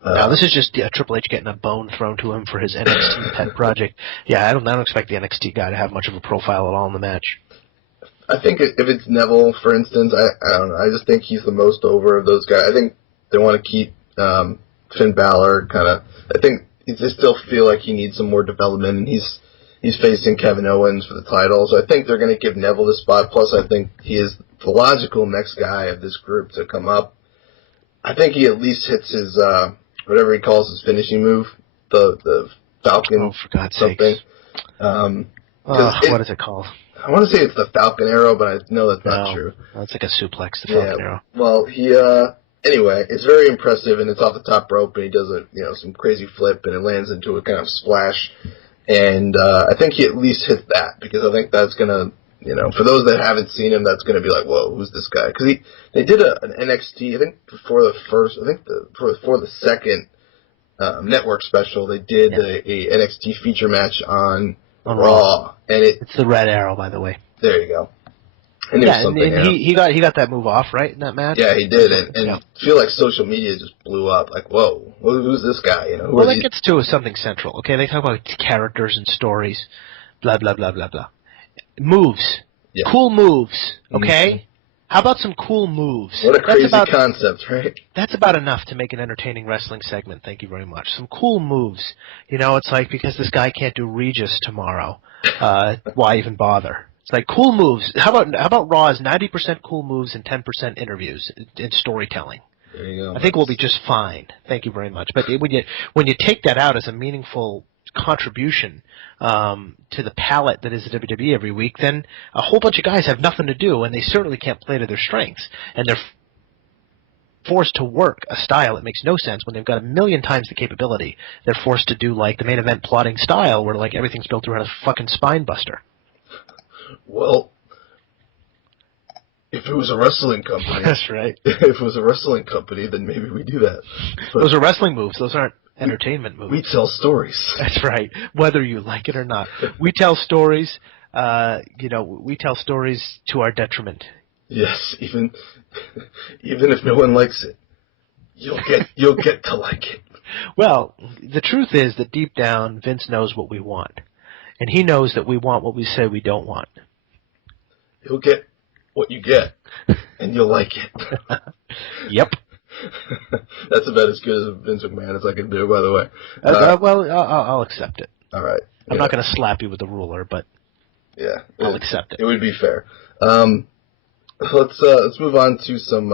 No, this is just Triple H getting a bone thrown to him for his NXT pet project. Yeah, I don't expect the NXT guy to have much of a profile at all in the match. I think if it's Neville, for instance, I don't know. I just think he's the most over of those guys. I think they want to keep Finn Balor kind of. I think they still feel like he needs some more development, and he's facing Kevin Owens for the title, so I think they're going to give Neville the spot. Plus, I think he is the logical next guy of this group to come up. I think he at least hits his whatever he calls his finishing move, the Falcon. Oh, for God's something. sakes! What is it called? I want to say it's the Falcon Arrow, but I know that's not true. It's like a suplex, the Falcon Arrow. Well, he anyway, it's very impressive, and it's off the top rope, and he does some crazy flip, and it lands into a kind of splash. And I think he at least hit that, because I think that's going to, for those that haven't seen him, that's going to be like, whoa, who's this guy? Because they did an NXT, I think before the second network special, they did a NXT feature match on Raw. And it's the Red Arrow, by the way. There you go. And he got that move off, right, in that match? Yeah, he did, and I feel like social media just blew up. Like, whoa, who's this guy? That gets to something central. Okay, they talk about characters and stories, blah blah blah blah blah. Moves, cool moves. Okay, mm-hmm. How about some cool moves? What a crazy concept, right? That's about enough to make an entertaining wrestling segment. Thank you very much. Some cool moves. It's like, because this guy can't do Regis tomorrow, why even bother? It's like cool moves. How about Raw is 90% cool moves and 10% interviews in storytelling. There you go. I think we'll be just fine. Thank you very much. But when you take that out as a meaningful contribution to the palette that is the WWE every week, then a whole bunch of guys have nothing to do, and they certainly can't play to their strengths, and they're forced to work a style that makes no sense when they've got a million times the capability. They're forced to do like the main event plotting style, where like everything's built around a fucking spine buster. Well, if it was a wrestling company... That's right. If it was a wrestling company, then maybe we do that. But those are wrestling moves. Those aren't entertainment moves. We tell stories. That's right. Whether you like it or not. We tell stories, we tell stories to our detriment. Yes, even if no one likes it, you'll get to like it. Well, the truth is that deep down, Vince knows what we want. And he knows that we want what we say we don't want. You'll get what you get, and you'll like it. Yep. That's about as good as Vince McMahon as I can do, by the way. Well, I'll accept it. All right. I'm not going to slap you with the ruler, but I'll accept it. It would be fair. Let's move on to some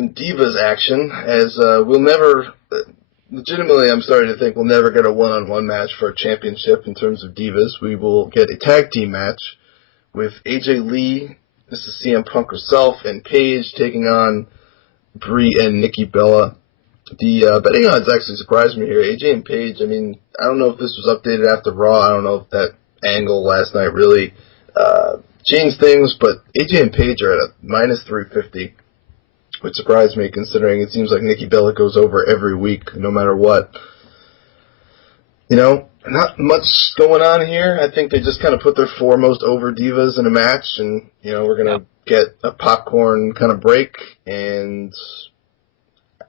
Divas action, as we'll never... Legitimately, I'm starting to think we'll never get a one-on-one match for a championship in terms of Divas. We will get a tag team match with AJ Lee, this is CM Punk herself, and Paige taking on Brie and Nikki Bella. The betting odds actually surprised me here. AJ and Paige, I don't know if this was updated after Raw. I don't know if that angle last night really changed things, but AJ and Paige are at a minus 350. Which surprised me, considering it seems like Nikki Bella goes over every week, no matter what. Not much going on here. I think they just kind of put their four most over divas in a match, and, we're going to get a popcorn kind of break, and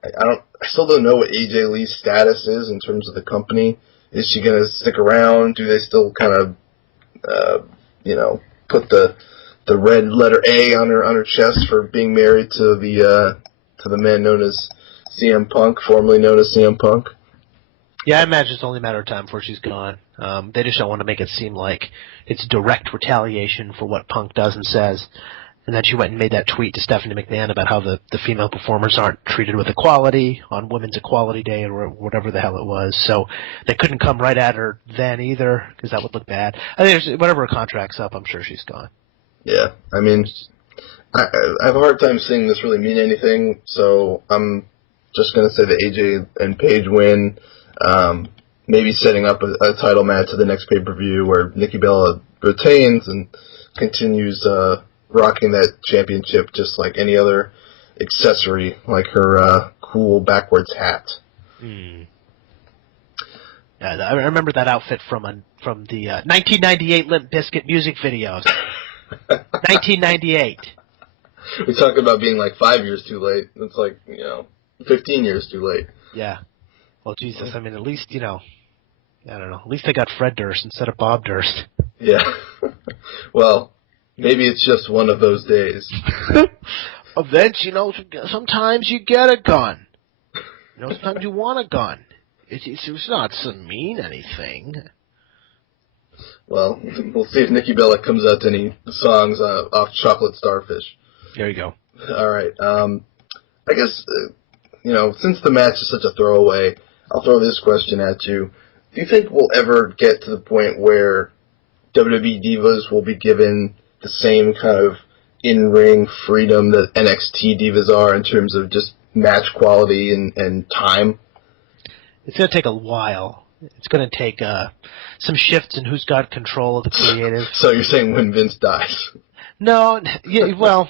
I still don't know what AJ Lee's status is in terms of the company. Is she going to stick around? Do they still kind of, put the red letter A on her chest for being married to the man known as CM Punk, formerly known as CM Punk? Yeah, I imagine it's only a matter of time before she's gone. They just don't want to make it seem like it's direct retaliation for what Punk does and says. And then she went and made that tweet to Stephanie McMahon about how the female performers aren't treated with equality on Women's Equality Day or whatever the hell it was. So they couldn't come right at her then either, because that would look bad. I think whatever her contract's up, I'm sure she's gone. Yeah, I mean, I have a hard time seeing this really mean anything, so I'm just going to say that AJ and Paige win, maybe setting up a title match to the next pay-per-view where Nikki Bella retains and continues rocking that championship just like any other accessory, like her cool backwards hat. Yeah, I remember that outfit from the 1998 Limp Bizkit music videos. 1998. We talk about being like 5 years too late. It's like, 15 years too late. Yeah. Well, Jesus, I mean, at least, I don't know, at least they got Fred Durst instead of Bob Durst. Yeah. Well, maybe it's just one of those days. Vince, sometimes you get a gun. Sometimes you want a gun. It's not to mean anything. Well, we'll see if Nikki Bella comes out to any songs off Chocolate Starfish. There you go. All right. I guess, since the match is such a throwaway, I'll throw this question at you. Do you think we'll ever get to the point where WWE Divas will be given the same kind of in-ring freedom that NXT Divas are in terms of just match quality and time? It's going to take a while. It's going to take some shifts in who's got control of the creative. So you're saying when Vince dies? No, well,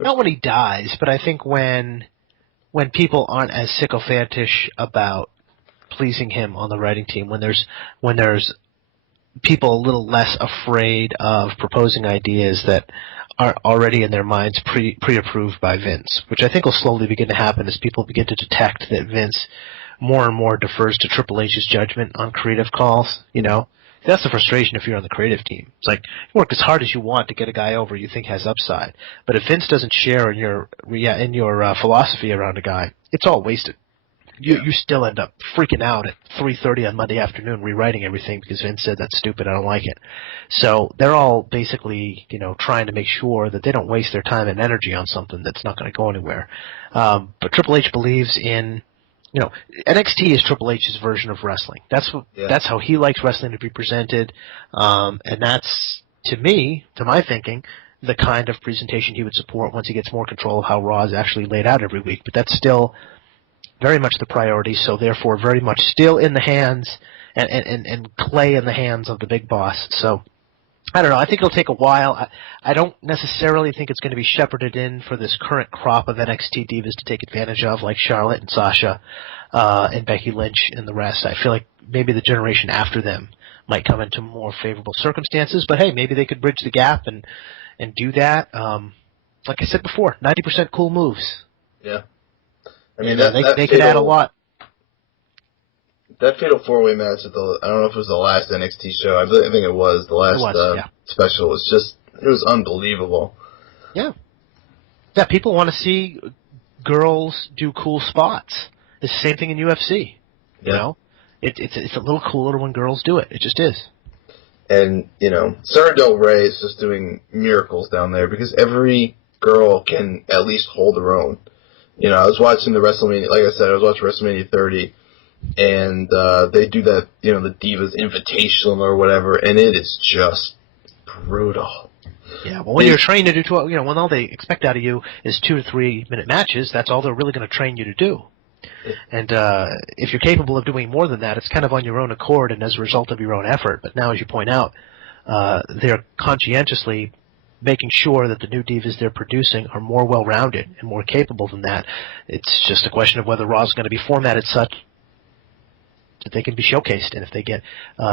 not when he dies, but I think when people aren't as sycophantish about pleasing him on the writing team, when there's people a little less afraid of proposing ideas that are already in their minds pre-approved by Vince, which I think will slowly begin to happen as people begin to detect that Vince more and more defers to Triple H's judgment on creative calls, That's the frustration if you're on the creative team. It's like, you work as hard as you want to get a guy over you think has upside. But if Vince doesn't share in your philosophy around a guy, it's all wasted. You still end up freaking out at 3:30 on Monday afternoon rewriting everything because Vince said that's stupid, I don't like it. So they're all basically, trying to make sure that they don't waste their time and energy on something that's not going to go anywhere. But Triple H believes in, NXT is Triple H's version of wrestling. That's how he likes wrestling to be presented, and that's, to my thinking, the kind of presentation he would support once he gets more control of how Raw is actually laid out every week. But that's still very much the priority, so therefore very much still in the hands and clay in the hands of the big boss. So I don't know. I think it'll take a while. I don't necessarily think it's going to be shepherded in for this current crop of NXT divas to take advantage of, like Charlotte and Sasha and Becky Lynch and the rest. I feel like maybe the generation after them might come into more favorable circumstances. But hey, maybe they could bridge the gap and do that. Like I said before, 90% cool moves. Yeah. I mean, they could add a lot. That fatal four-way match I don't know if it was the last NXT show. I think it was. The last special it was unbelievable. Yeah. Yeah, people want to see girls do cool spots. It's the same thing in UFC. Yeah. It's a little cooler when girls do it. It just is. And, Sarah Del Rey is just doing miracles down there because every girl can at least hold her own. I was watching the WrestleMania, like I said, I was watching WrestleMania 30, and they do that, the Divas Invitational or whatever, and it is just brutal. Yeah, well, when you're trained to do 12, when all they expect out of you is 2 to 3 minute matches, that's all they're really going to train you to do. And if you're capable of doing more than that, it's kind of on your own accord and as a result of your own effort. But now, as you point out, they're conscientiously making sure that the new divas they're producing are more well-rounded and more capable than that. It's just a question of whether Raw's going to be formatted such that they can be showcased. And if they get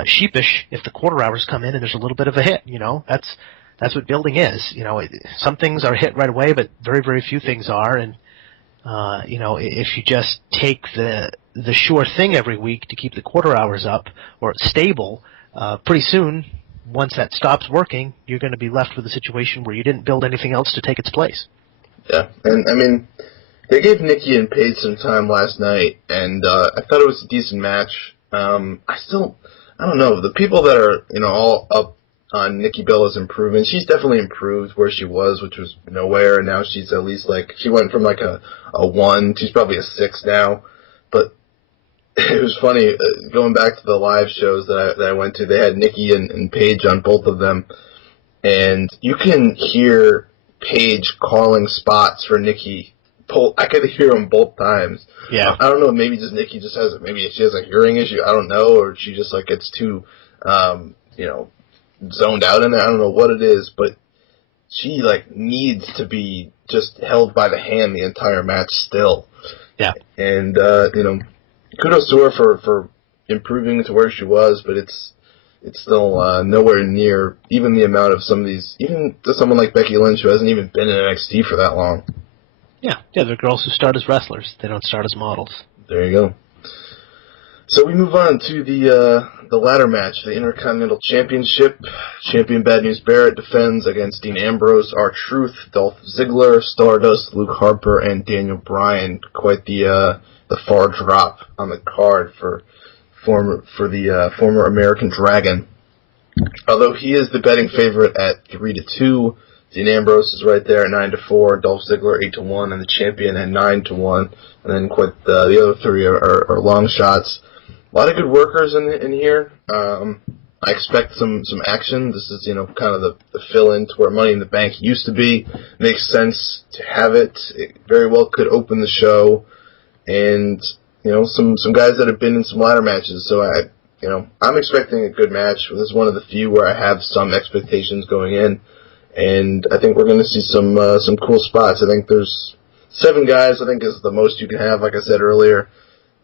sheepish, if the quarter hours come in and there's a little bit of a hit, That's what building is. Some things are hit right away, but very, very few things are. And if you just take the sure thing every week to keep the quarter hours up or stable, pretty soon, once that stops working, you're going to be left with a situation where you didn't build anything else to take its place. Yeah, and I mean, they gave Nikki and Paige some time last night, and I thought it was a decent match. I don't know, the people that are, all up on Nikki Bella's improvement, she's definitely improved where she was, which was nowhere, and now she's at least she went from a 1, she's probably a 6 now, but it was funny, going back to the live shows that I went to, they had Nikki and Paige on both of them, and you can hear Paige calling spots for Nikki. I could hear them both times. Yeah. I don't know, maybe Nikki just maybe she has a hearing issue, I don't know, or she just gets too, zoned out in it. I don't know what it is, but she needs to be just held by the hand the entire match still. Yeah. And kudos to her for improving to where she was, but it's still nowhere near even the amount of some of these, even to someone like Becky Lynch who hasn't even been in NXT for that long. Yeah, they're girls who start as wrestlers. They don't start as models. There you go. So we move on to the ladder match, the Intercontinental Championship. Champion Bad News Barrett defends against Dean Ambrose, R-Truth, Dolph Ziggler, Stardust, Luke Harper, and Daniel Bryan. Quite the far drop on the card for the former American Dragon. Although he is the betting favorite at 3-2, Dean Ambrose is right there at 9-4, Dolph Ziggler 8-1, and the champion at 9-1. And then the other three are long shots. A lot of good workers in here. I expect some action. This is kind of the fill-in to where Money in the Bank used to be. Makes sense to have it. It very well could open the show, and some guys that have been in some ladder matches. So I'm expecting a good match. This is one of the few where I have some expectations going in. And I think we're going to see some cool spots. I think there's 7 guys, I think is the most you can have, like I said earlier.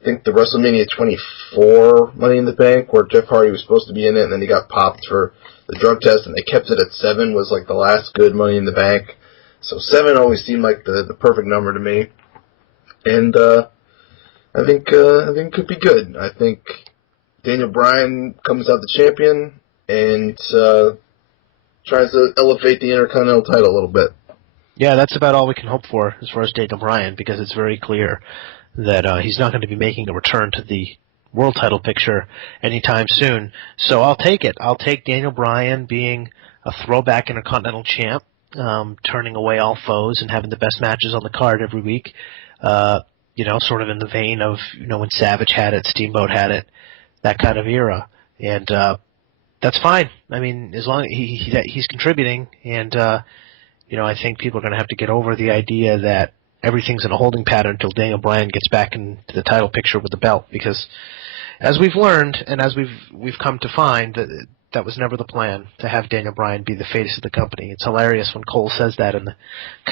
I think the WrestleMania 24 Money in the Bank, where Jeff Hardy was supposed to be in it, and then he got popped for the drug test, and they kept it at 7, was the last good Money in the Bank. So 7 always seemed like the perfect number to me. And I think it could be good. I think Daniel Bryan comes out the champion, and tries to elevate the Intercontinental title a little bit. Yeah, that's about all we can hope for as far as Daniel Bryan, because it's very clear that he's not going to be making a return to the world title picture anytime soon. So I'll take it. I'll take Daniel Bryan being a throwback Intercontinental champ, turning away all foes and having the best matches on the card every week, sort of in the vein of when Savage had it, Steamboat had it, that kind of era. And that's fine. I mean, as long as he's contributing, and I think people are going to have to get over the idea that everything's in a holding pattern until Daniel Bryan gets back into the title picture with the belt. Because, as we've learned, and as we've come to find, that was never the plan, to have Daniel Bryan be the face of the company. It's hilarious when Cole says that in the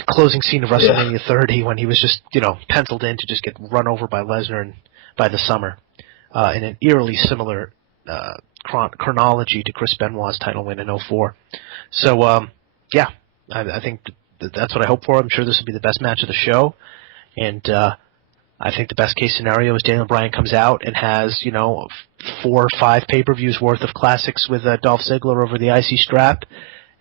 closing scene of WrestleMania 30, when he was just penciled in to just get run over by Lesnar by the summer, in an eerily similar chronology to Chris Benoit's title win in 2004. So, I think that's what I hope for. I'm sure this will be the best match of the show. And I think the best case scenario is Daniel Bryan comes out and has, 4 or 5 pay-per-views worth of classics with Dolph Ziggler over the IC strap.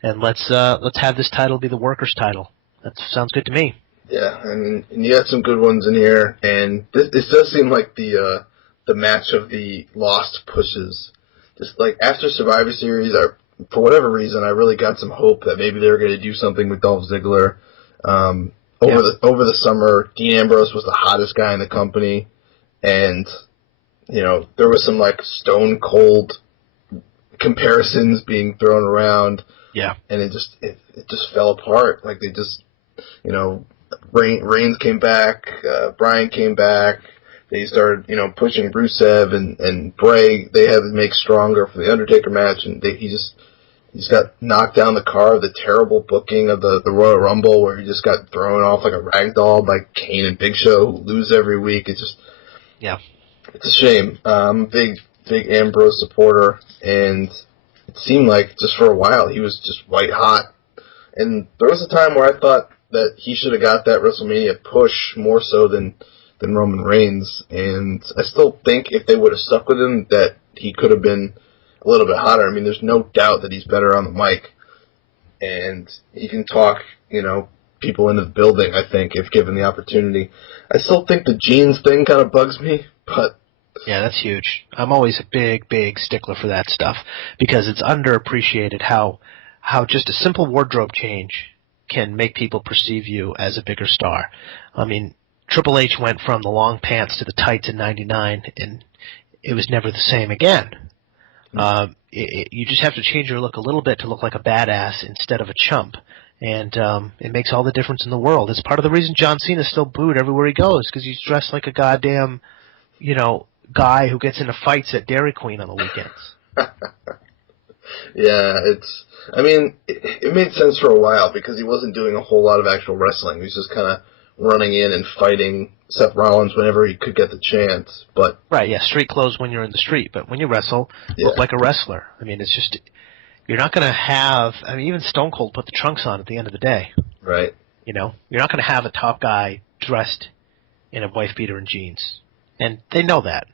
And let's have this title be the workers' title. That sounds good to me. Yeah, and you got some good ones in here. And this does seem like the match of the lost pushes. Just after Survivor Series, for whatever reason, I really got some hope that maybe they were going to do something with Dolph Ziggler. Over the summer, Dean Ambrose was the hottest guy in the company, and there was some stone cold comparisons being thrown around. Yeah, and it just fell apart. They just Reigns came back, Bryan came back. They started, pushing Rusev and Bray. They had to make stronger for the Undertaker match, and he just got knocked down the car. The terrible booking of the Royal Rumble, where he just got thrown off like a rag doll by Kane and Big Show, who lose every week. It's a shame. I'm a big Ambrose supporter, and seemed like just for a while he was just white hot. And there was a time where I thought that he should have got that WrestleMania push more so than Roman Reigns. And I still think if they would have stuck with him, that he could have been a little bit hotter. I mean, there's no doubt that he's better on the mic. And he can talk, people into the building, I think, if given the opportunity. I still think the jeans thing kind of bugs me, but... Yeah, that's huge. I'm always a big, big stickler for that stuff because it's underappreciated how just a simple wardrobe change can make people perceive you as a bigger star. I mean, Triple H went from the long pants to the tights in '99, and it was never the same again. You just have to change your look a little bit to look like a badass instead of a chump. And it makes all the difference in the world. It's part of the reason John Cena's still booed everywhere he goes, because he's dressed like a goddamn, guy who gets into fights at Dairy Queen on the weekends. Yeah, it made sense for a while because he wasn't doing a whole lot of actual wrestling. He was just kind of running in and fighting Seth Rollins whenever he could get the chance. But right, yeah, street clothes when you're in the street, but when you wrestle, look like a wrestler. I mean, it's just... You're not going to have... I mean, even Stone Cold put the trunks on at the end of the day. Right. You're not going to have a top guy dressed in a wife beater and jeans. And they know that.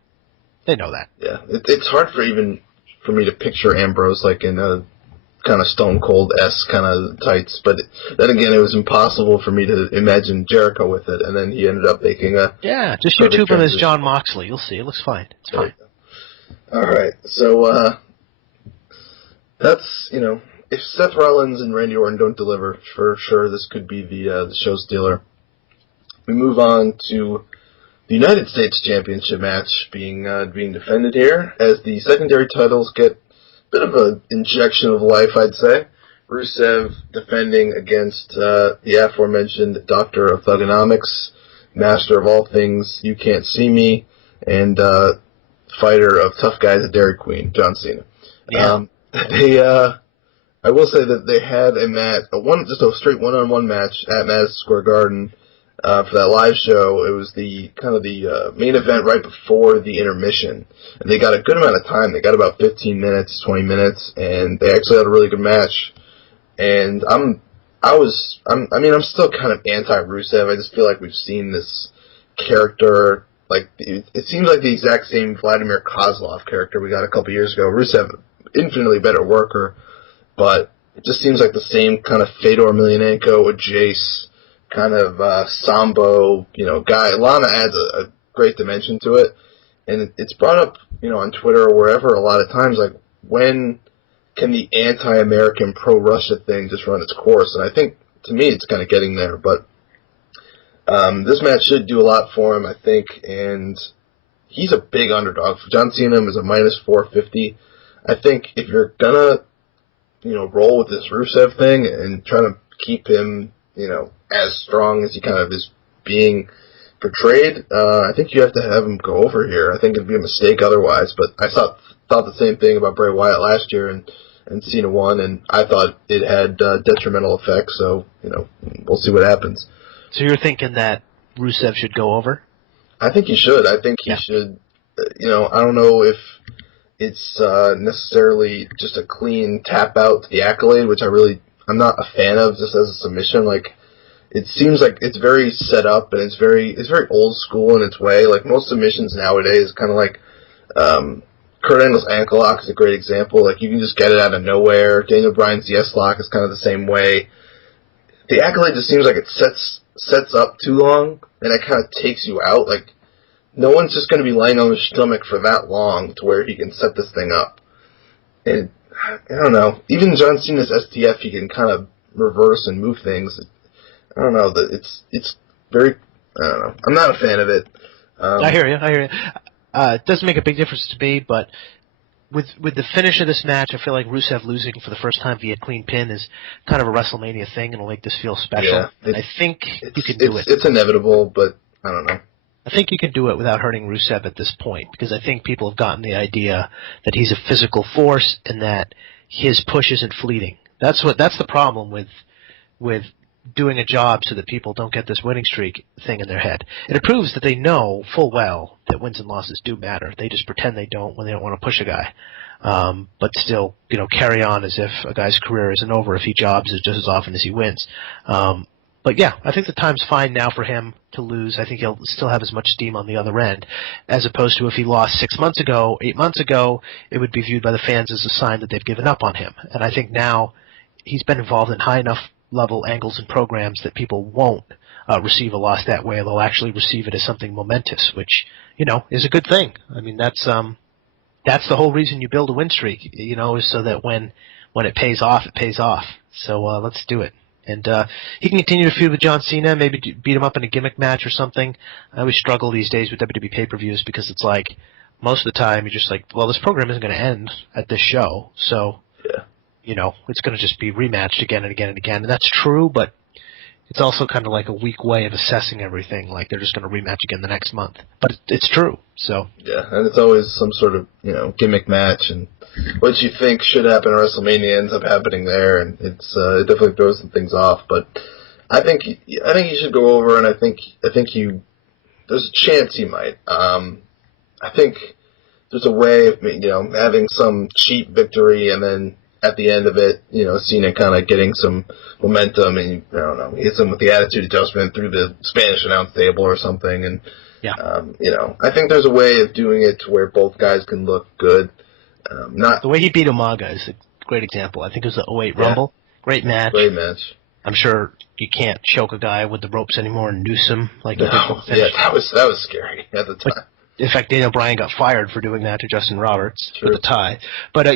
They know that. Yeah. It's hard for me to picture Ambrose like in a kind of Stone Cold-esque kind of tights. But then again, it was impossible for me to imagine Jericho with it. And then he ended up making a... Yeah, just YouTube him as John Moxley. You'll see. It looks fine. It's fine. All right. So, that's, if Seth Rollins and Randy Orton don't deliver, for sure this could be the show stealer. We move on to the United States Championship match being defended here, as the secondary titles get a bit of an injection of life, I'd say. Rusev defending against the aforementioned Doctor of Thugonomics, master of all things You Can't See Me, and fighter of tough guys at Dairy Queen, John Cena. Yeah. I will say that they had just a straight one-on-one match at Madison Square Garden for that live show. It was the main event right before the intermission, and they got a good amount of time. They got about 15 minutes, 20 minutes, and they actually had a really good match. And I'm still kind of anti-Rusev. I just feel like we've seen this character. Like it seems like the exact same Vladimir Kozlov character we got a couple years ago. Rusev, infinitely better worker, but it just seems like the same kind of Fedor Emelianenko or Jace kind of Sambo, guy. Lana adds a great dimension to it, and it's brought up, on Twitter or wherever a lot of times, like, when can the anti-American pro-Russia thing just run its course? And I think, to me, it's kind of getting there, but this match should do a lot for him, I think, and he's a big underdog. John Cena is a minus 450. I think if you're gonna, roll with this Rusev thing and try to keep him, as strong as he kind of is being portrayed, I think you have to have him go over here. I think it'd be a mistake otherwise, but I thought the same thing about Bray Wyatt last year, and Cena won, and I thought it had detrimental effects, so, we'll see what happens. So you're thinking that Rusev should go over? I think he should. I think he should, I don't know if it's necessarily just a clean tap out to the Accolade, which I'm not a fan of just as a submission. Like, it seems like it's very set up and it's very old school in its way. Like most submissions nowadays, kind of like Kurt Angle's ankle lock is a great example. Like you can just get it out of nowhere. Daniel Bryan's yes lock is kind of the same way. The Accolade just seems like it sets up too long and it kind of takes you out. Like no one's just going to be laying on his stomach for that long to where he can set this thing up. And I don't know. Even John Cena's STF, he can kind of reverse and move things. I don't know. It's very. I don't know. I'm not a fan of it. I hear you. It doesn't make a big difference to me, but with the finish of this match, I feel like Rusev losing for the first time via clean pin is kind of a WrestleMania thing, and it'll make this feel special. Yeah, and I think you can do it. It's inevitable, but I don't know. I think you can do it without hurting Rusev at this point, because I think people have gotten the idea that he's a physical force and that his push isn't fleeting. That's the problem with doing a job so that people don't get this winning streak thing in their head. And it proves that they know full well that wins and losses do matter. They just pretend they don't when they don't want to push a guy. But still, carry on as if a guy's career isn't over if he jobs just as often as he wins. But yeah, I think the time's fine now for him to lose. I think he'll still have as much steam on the other end, as opposed to if he lost 6 months ago, 8 months ago, it would be viewed by the fans as a sign that they've given up on him. And I think now he's been involved in high enough level angles and programs that people won't receive a loss that way. They'll actually receive it as something momentous, which, is a good thing. I mean, that's the whole reason you build a win streak, is so that when it pays off, it pays off. So let's do it. And he can continue to feud with John Cena, maybe beat him up in a gimmick match or something. I always struggle these days with WWE pay-per-views because it's like most of the time you're just like, well, this program isn't going to end at this show, so it's going to just be rematched again and again and again. And that's true, but it's also kind of like a weak way of assessing everything. Like they're just going to rematch again the next month, but it's true. So yeah, and it's always some sort of gimmick match, and what you think should happen at WrestleMania ends up happening there, and it definitely throws some things off. But I think you should go over, and I think there's a chance he might. I think there's a way of having some cheap victory, and then at the end of it, Cena kind of getting some momentum, and I don't know, he hits him with the attitude adjustment through the Spanish announce table or something, and I think there's a way of doing it to where both guys can look good. Not the way he beat Umaga is a great example. I think it was the 08 Rumble. Great match. Great match. I'm sure you can't choke a guy with the ropes anymore and noose him like you did for the finish. Yeah, that was scary at the time. In fact, Daniel Bryan got fired for doing that to Justin Roberts True. with a tie. But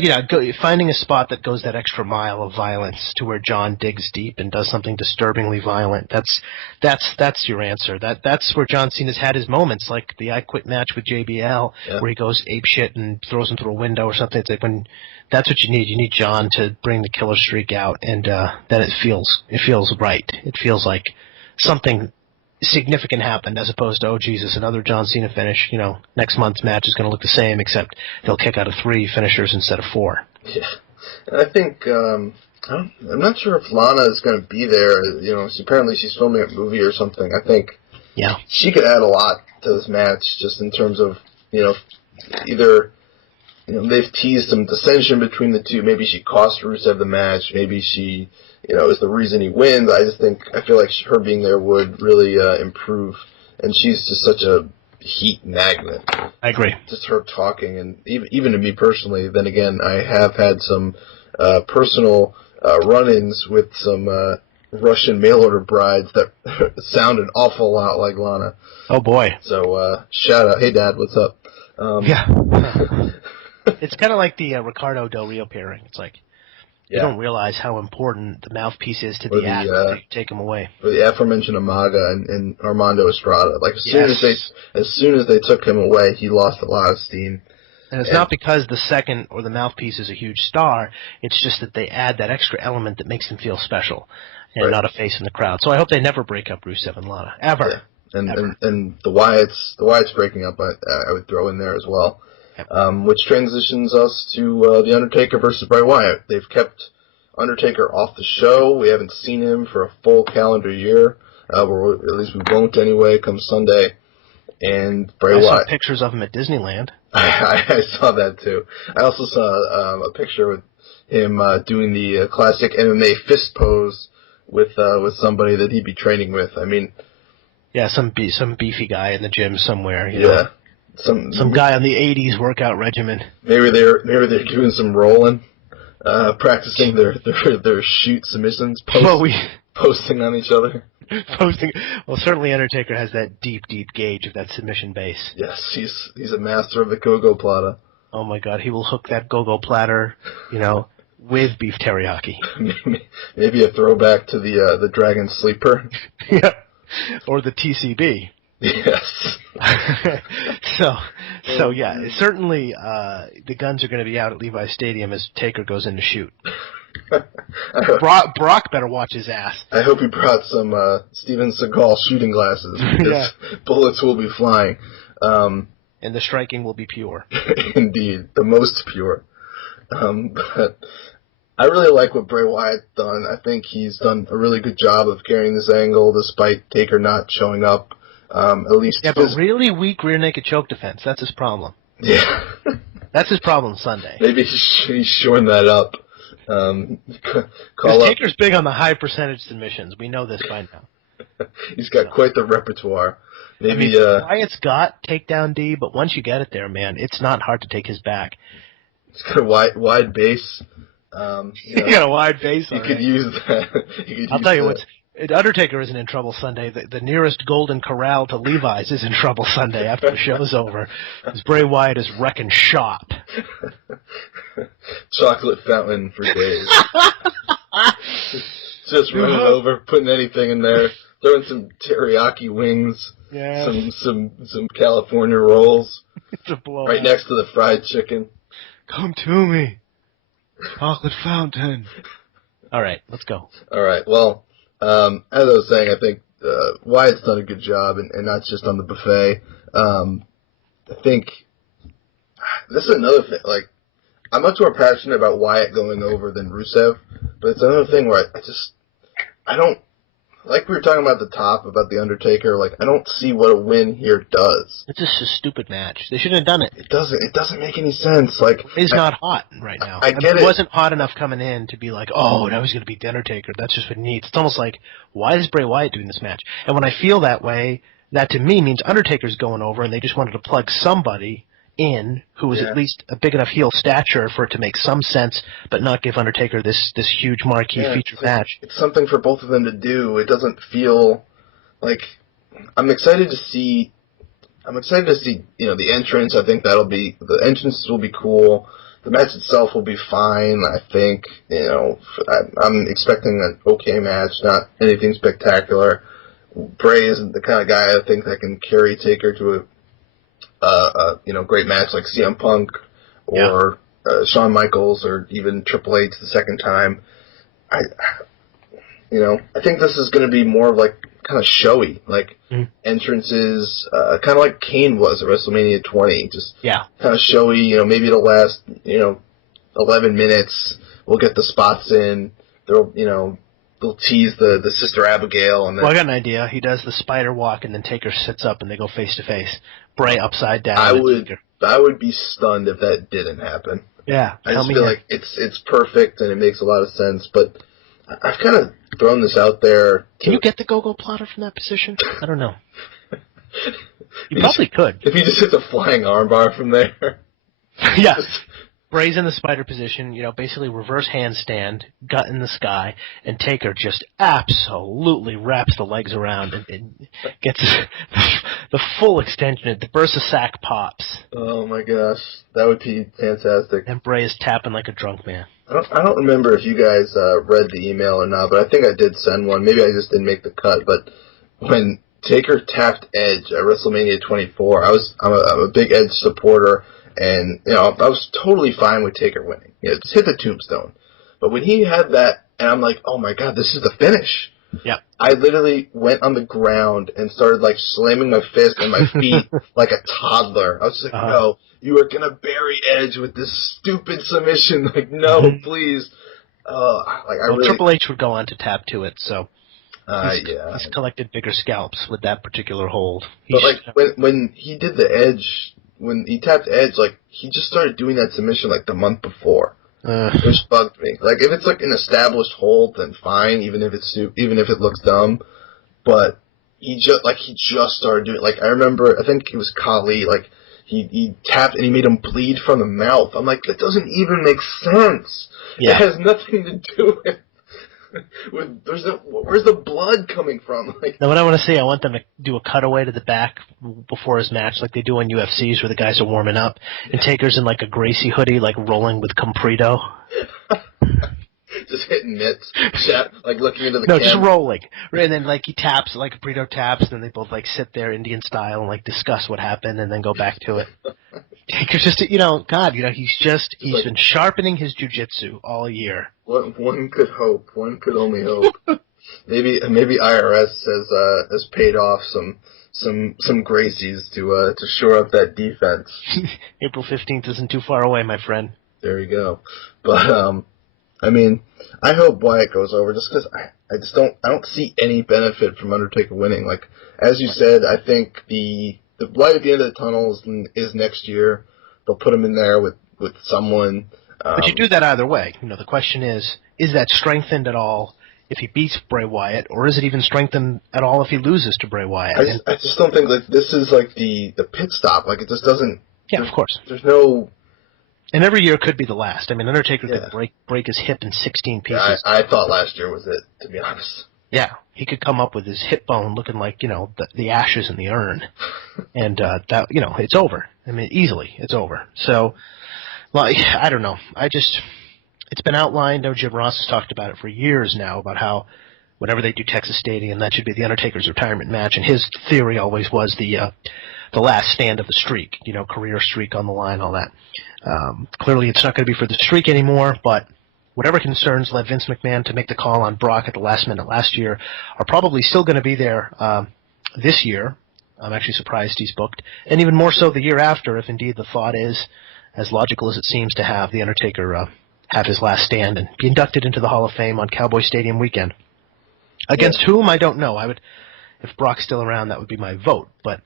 finding a spot that goes that extra mile of violence to where John digs deep and does something disturbingly violent. That's your answer. That's where John Cena's had his moments, like the I Quit match with JBL, where he goes apeshit and throws him through a window or something. It's like when that's what you need. You need John to bring the killer streak out, and then it feels right. It feels like something significant happened, as opposed to, oh Jesus, another John Cena finish. Next month's match is going to look the same, except they'll kick out of 3 finishers instead of 4. Yeah, and I think I'm not sure if Lana is going to be there. Apparently she's filming a movie or something. I think she could add a lot to this match, just in terms of either they've teased some dissension between the two. Maybe she cost Rusev the match. Maybe she is the reason he wins. I feel like her being there would really improve, and she's just such a heat magnet. I agree. Just her talking, and even to me personally, then again, I have had some personal run-ins with some Russian mail-order brides that sound an awful lot like Lana. Oh boy. So shout out, hey Dad, what's up? It's kind of like the Ricardo Del Rio pairing. It's like, you don't realize how important the mouthpiece is to the act until you take him away. Or the aforementioned Umaga and Armando Estrada. Like as soon as they took him away, he lost a lot of steam. And it's not because the second or the mouthpiece is a huge star. It's just that they add that extra element that makes them feel special and not a face in the crowd. So I hope they never break up Rusev and Lana ever. Yeah. And the Wyatts breaking up, I would throw in there as well. Which transitions us to The Undertaker versus Bray Wyatt. They've kept Undertaker off the show. We haven't seen him for a full calendar year. Or at least we won't anyway, come Sunday. And Bray Wyatt. I saw pictures of him at Disneyland. I saw that too. I also saw a picture with him doing the classic MMA fist pose with somebody that he'd be training with. I mean... Yeah, some beefy guy in the gym somewhere, you know. Some guy on the 80s workout regimen. Maybe they're doing some rolling, practicing their shoot submissions, posting on each other. Well, certainly Undertaker has that deep gauge of that submission base. Yes, he's a master of the go-go platter. Oh my God, he will hook that go-go platter, with beef teriyaki. Maybe a throwback to the Dragon Sleeper. Yeah, or the TCB. Yes. So yeah, certainly the guns are going to be out at Levi's Stadium as Taker goes in to shoot. Brock better watch his ass. I hope he brought some Steven Seagal shooting glasses, because bullets will be flying. And the striking will be pure. Indeed, the most pure. But I really like what Bray Wyatt's done. I think he's done a really good job of carrying this angle, despite Taker not showing up. At least, Yeah, but really weak rear naked choke defense. That's his problem. Yeah. That's his problem Sunday. Maybe he's shoring that up. Because Taker's big on the high percentage submissions. We know this by now. He's got quite the repertoire. Maybe Wyatt's got takedown D, but once you get it there, man, it's not hard to take his back. He's got a wide base. He got a wide base. You could use that. I'll tell you what. Undertaker isn't in trouble Sunday. The nearest Golden Corral to Levi's is in trouble Sunday after the show's over. Because Bray Wyatt is wrecking shop. Chocolate fountain for days. Just running over, putting anything in there, throwing some teriyaki wings, some California rolls, it's a blowout. Right next to the fried chicken. Come to me, chocolate fountain. All right, let's go. All right, well. As I was saying, I think Wyatt's done a good job, and not just on the buffet. I think this is another thing. Like, I'm much more passionate about Wyatt going over than Rusev, but it's another thing where I don't, like we were talking about at the top about the Undertaker. Like, I don't see what a win here does. It's just a stupid match. They shouldn't have done it. It doesn't make any sense. Like, he's not hot right now. I get it. It wasn't hot enough coming in to be like, oh, now he's going to beat the Undertaker. That's just what he needs. It's almost like, why is Bray Wyatt doing this match? And when I feel that way, that to me means Undertaker's going over, and they just wanted to plug somebody in who was at least a big enough heel stature for it to make some sense, but not give Undertaker this huge marquee feature match. It's something for both of them to do. It doesn't feel like I'm excited to see. The entrance. I think the entrances will be cool. The match itself will be fine. I think I'm expecting an okay match, not anything spectacular. Bray isn't the kind of guy I think that can carry Taker to a great match like CM Punk or Shawn Michaels or even Triple H the second time. I think this is going to be more of like kind of showy, like entrances, kind of like Kane was at WrestleMania 20, just kind of showy. Maybe it'll last 11 minutes. We'll get the spots in. They'll tease the Sister Abigail, and then I got an idea. He does the spider walk, and then Taker sits up, and they go face to face. Bray upside down. I would be stunned if that didn't happen. Yeah, I just feel like it's perfect and it makes a lot of sense. But I've kind of thrown this out there. Can you get the go-go plotter from that position? I don't know. You probably could. If he just hits a flying armbar from there. Yeah. Bray's in the spider position, basically reverse handstand, gut in the sky, and Taker just absolutely wraps the legs around and gets the full extension. The bursa sack pops. Oh my gosh, that would be fantastic. And Bray is tapping like a drunk man. I don't remember if you guys read the email or not, but I think I did send one. Maybe I just didn't make the cut. But when Taker tapped Edge at WrestleMania 24, I'm a big Edge supporter. And, I was totally fine with Taker winning. Just hit the tombstone. But when he had that, and I'm like, oh my god, this is the finish. Yeah. I literally went on the ground and started, slamming my fist and my feet like a toddler. I was just like, no, you are going to bury Edge with this stupid submission. Like, no, please. Triple H would go on to tap to it, so. He's collected bigger scalps with that particular hold. But, when he did the Edge... When he tapped Edge, he just started doing that submission, the month before. It just bugged me. If it's, an established hold, then fine, even if it looks dumb. But he just started doing I remember, I think it was Kali, he tapped and he made him bleed from the mouth. I'm like, that doesn't even make sense. Yeah. It has nothing to do where's the blood coming from? Now, what I want to see, I want them to do a cutaway to the back before his match, like they do on UFCs, where the guys are warming up, and Taker's in a Gracie hoodie, rolling with Compredo. Just hitting mitts, looking into the camera. No, just rolling. And then he taps, Compredo taps, and then they both sit there Indian style and discuss what happened, and then go back to it. Taker's just, he's been sharpening his jujitsu all year. One could hope. One could only hope. maybe IRS has paid off some Gracies to shore up that defense. April 15th isn't too far away, my friend. There you go. But I mean, I hope Wyatt goes over just because I don't see any benefit from Undertaker winning. Like, as you said, I think the light at the end of the tunnel is next year. They'll put him in there with someone. But you do that either way. The question is that strengthened at all if he beats Bray Wyatt, or is it even strengthened at all if he loses to Bray Wyatt? I just don't think this is like the pit stop. Like, it just doesn't. Yeah, of course. There's no. And every year could be the last. I mean, Undertaker could break his hip in 16 pieces. Yeah, I thought last year was it, to be honest. Yeah, he could come up with his hip bone looking like, the ashes in the urn. And, it's over. I mean, easily, it's over. So, well, I don't know. It's been outlined. Jim Ross has talked about it for years now, about how whenever they do Texas Stadium, that should be the Undertaker's retirement match. And his theory always was the last stand of the streak, career streak on the line, all that. Clearly it's not going to be for the streak anymore, but whatever concerns led Vince McMahon to make the call on Brock at the last minute last year are probably still going to be there this year. I'm actually surprised he's booked. And even more so the year after, if indeed the thought is, as logical as it seems to have, the Undertaker have his last stand and be inducted into the Hall of Fame on Cowboy Stadium weekend. Against whom, I don't know. If Brock's still around, that would be my vote. But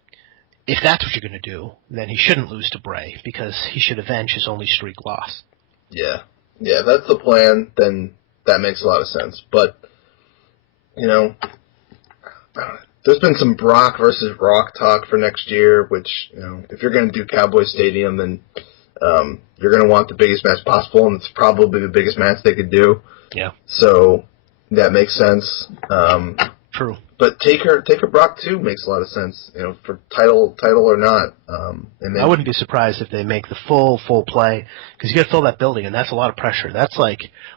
if that's what you're going to do, then he shouldn't lose to Bray, because he should avenge his only streak loss. Yeah. Yeah, if that's the plan, then that makes a lot of sense. But, there's been some Brock versus Rock talk for next year, which, if you're going to do Cowboy Stadium, then you're going to want the biggest match possible, and it's probably the biggest match they could do. Yeah. So that makes sense. True. But Taker Brock too makes a lot of sense, for title or not. And then, I wouldn't be surprised if they make the full play, because you got to fill that building, and that's a lot of pressure. That's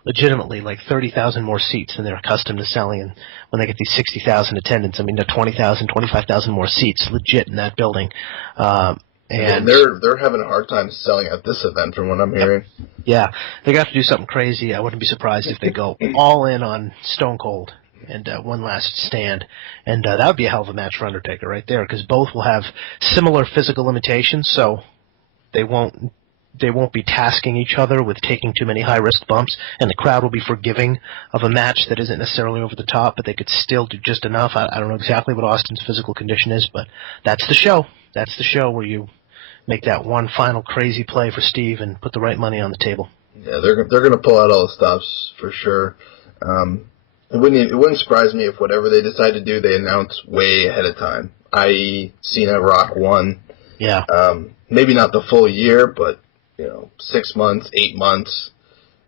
legitimately 30,000 more seats than they're accustomed to selling. And when they get these 60,000 attendants, I mean, they're 20,000, 25,000 more seats legit in that building. And they're having a hard time selling at this event, from what I'm hearing. Yeah, they got to do something crazy. I wouldn't be surprised if they go all in on Stone Cold and one last stand, and that would be a hell of a match for Undertaker right there, because both will have similar physical limitations, so they won't be tasking each other with taking too many high-risk bumps, and the crowd will be forgiving of a match that isn't necessarily over the top, but they could still do just enough. I don't know exactly what Austin's physical condition is, but that's the show. That's the show where you make that one final crazy play for Steve and put the right money on the table. Yeah, they're going to pull out all the stops for sure. It wouldn't surprise me if whatever they decide to do, they announce way ahead of time. I.e., Cena Rock 1. Yeah. Maybe not the full year, but 6 months, 8 months.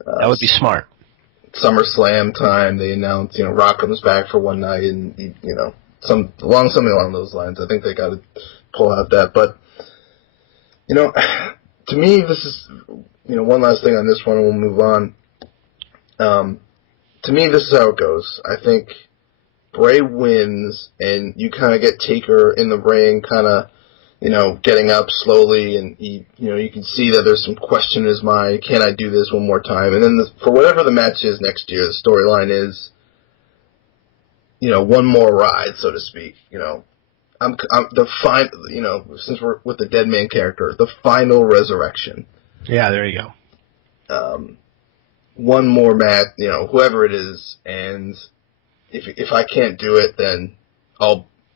That would be smart. SummerSlam time, they announce Rock comes back for one night, and something along those lines. I think they got to pull out that, but to me, this is one last thing on this one, and we'll move on. To me, this is how it goes. I think Bray wins, and you kind of get Taker in the ring, kind of, getting up slowly, and you can see that there's some question in his mind. Can I do this one more time? And then for whatever the match is next year, the storyline is, one more ride, so to speak. I'm since we're with the Dead Man character, the final resurrection. Yeah, there you go. One more match, whoever it is, and if I can't do it, then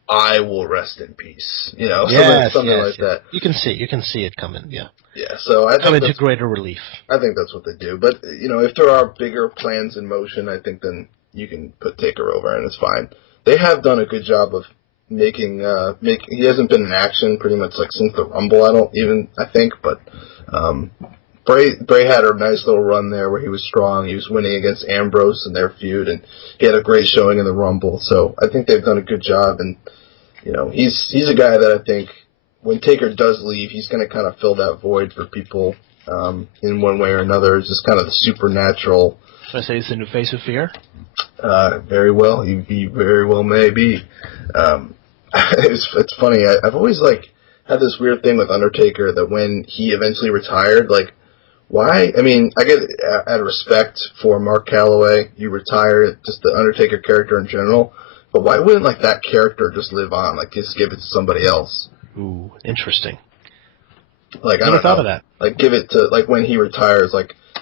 I will rest in peace. Something like that. You can see it coming. Yeah. Yeah. So I think coming to greater relief. I think that's what they do. But if there are bigger plans in motion, I think then you can put Taker over, and it's fine. They have done a good job of making. He hasn't been in action pretty much since the Rumble. I think, but. Bray had a nice little run there where he was strong. He was winning against Ambrose in their feud, and he had a great showing in the Rumble. So I think they've done a good job, and he's a guy that I think when Taker does leave, he's going to kind of fill that void for people in one way or another. It's just kind of the supernatural. Should I say he's the new face of fear? Very well. He very well may be. It's funny. I've always had this weird thing with Undertaker that when he eventually retired, why? I mean, I get out of respect for Mark Calloway, you retire, just the Undertaker character in general, but why wouldn't, that character just live on? Just give it to somebody else? Ooh, interesting. I never thought of that. Give it to, when he retires,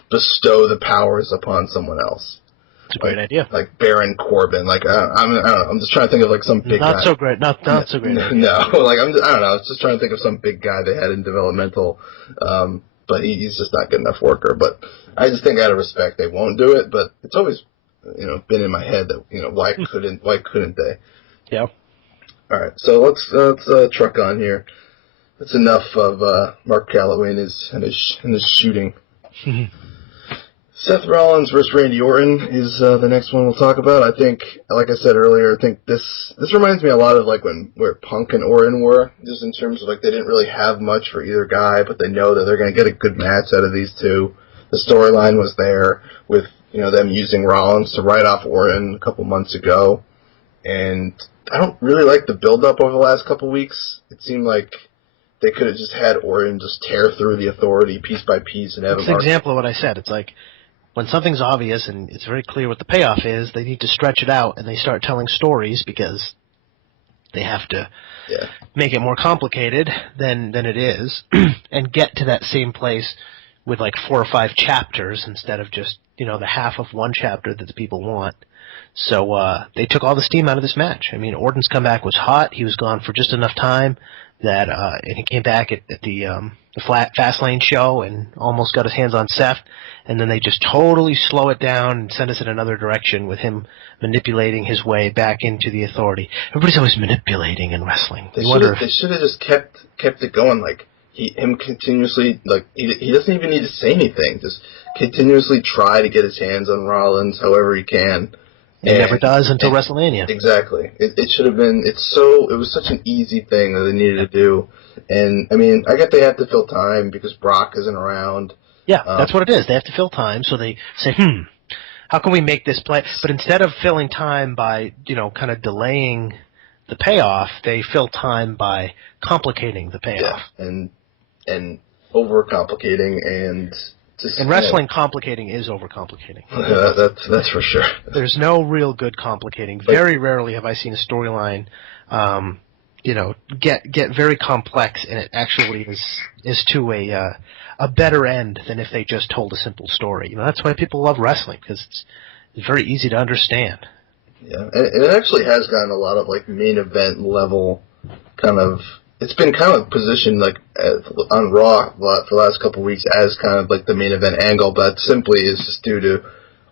bestow the powers upon someone else. It's a great idea. Like Baron Corbin. Like I don't know. I'm just trying to think of like some big guy. Not so great. Not so great. Idea. No, like I don't know. I was just trying to think of some big guy they had in developmental, but he's just not good enough worker. But I just think out of respect they won't do it. But it's always been in my head that why couldn't they? Yeah. All right, so let's truck on here. That's enough of Mark Calloway and his shooting. Seth Rollins versus Randy Orton is the next one we'll talk about. I think, like I said earlier, I think this reminds me a lot of like where Punk and Orton were, just in terms of like they didn't really have much for either guy, but they know that they're going to get a good match out of these two. The storyline was there with them using Rollins to write off Orton a couple months ago, and I don't really like the build-up over the last couple weeks. It seemed like they could have just had Orton just tear through the Authority piece by piece and have him. It's an example of what I said. It's like, when something's obvious and it's very clear what the payoff is, they need to stretch it out and they start telling stories because they have to make it more complicated than it is and get to that same place with like 4 or 5 chapters instead of just, the half of one chapter that the people want. So they took all the steam out of this match. I mean, Orton's comeback was hot. He was gone for just enough time that and he came back at the Fastlane show and almost got his hands on Seth, and then they just totally slow it down and send us in another direction with him manipulating his way back into the Authority. Everybody's always manipulating in wrestling. They should have just kept it going, like him continuously, like he doesn't even need to say anything, just continuously try to get his hands on Rollins however he can. It never does until WrestleMania. Exactly. It should have been. It was such an easy thing that they needed to do. And I mean, I get they have to fill time because Brock isn't around. Yeah, that's what it is. They have to fill time, so they say, how can we make this play? But instead of filling time by, kind of delaying the payoff, they fill time by complicating the payoff. Yeah, and overcomplicating and. In wrestling, complicating is overcomplicating. That's for sure. There's no real good complicating. Very rarely have I seen a storyline, get very complex, and it actually is to a better end than if they just told a simple story. That's why people love wrestling, because it's very easy to understand. Yeah, and it actually has gotten a lot of like main event level kind of. It's been kind of positioned like on Raw for the last couple of weeks as kind of like the main event angle, but simply is just due to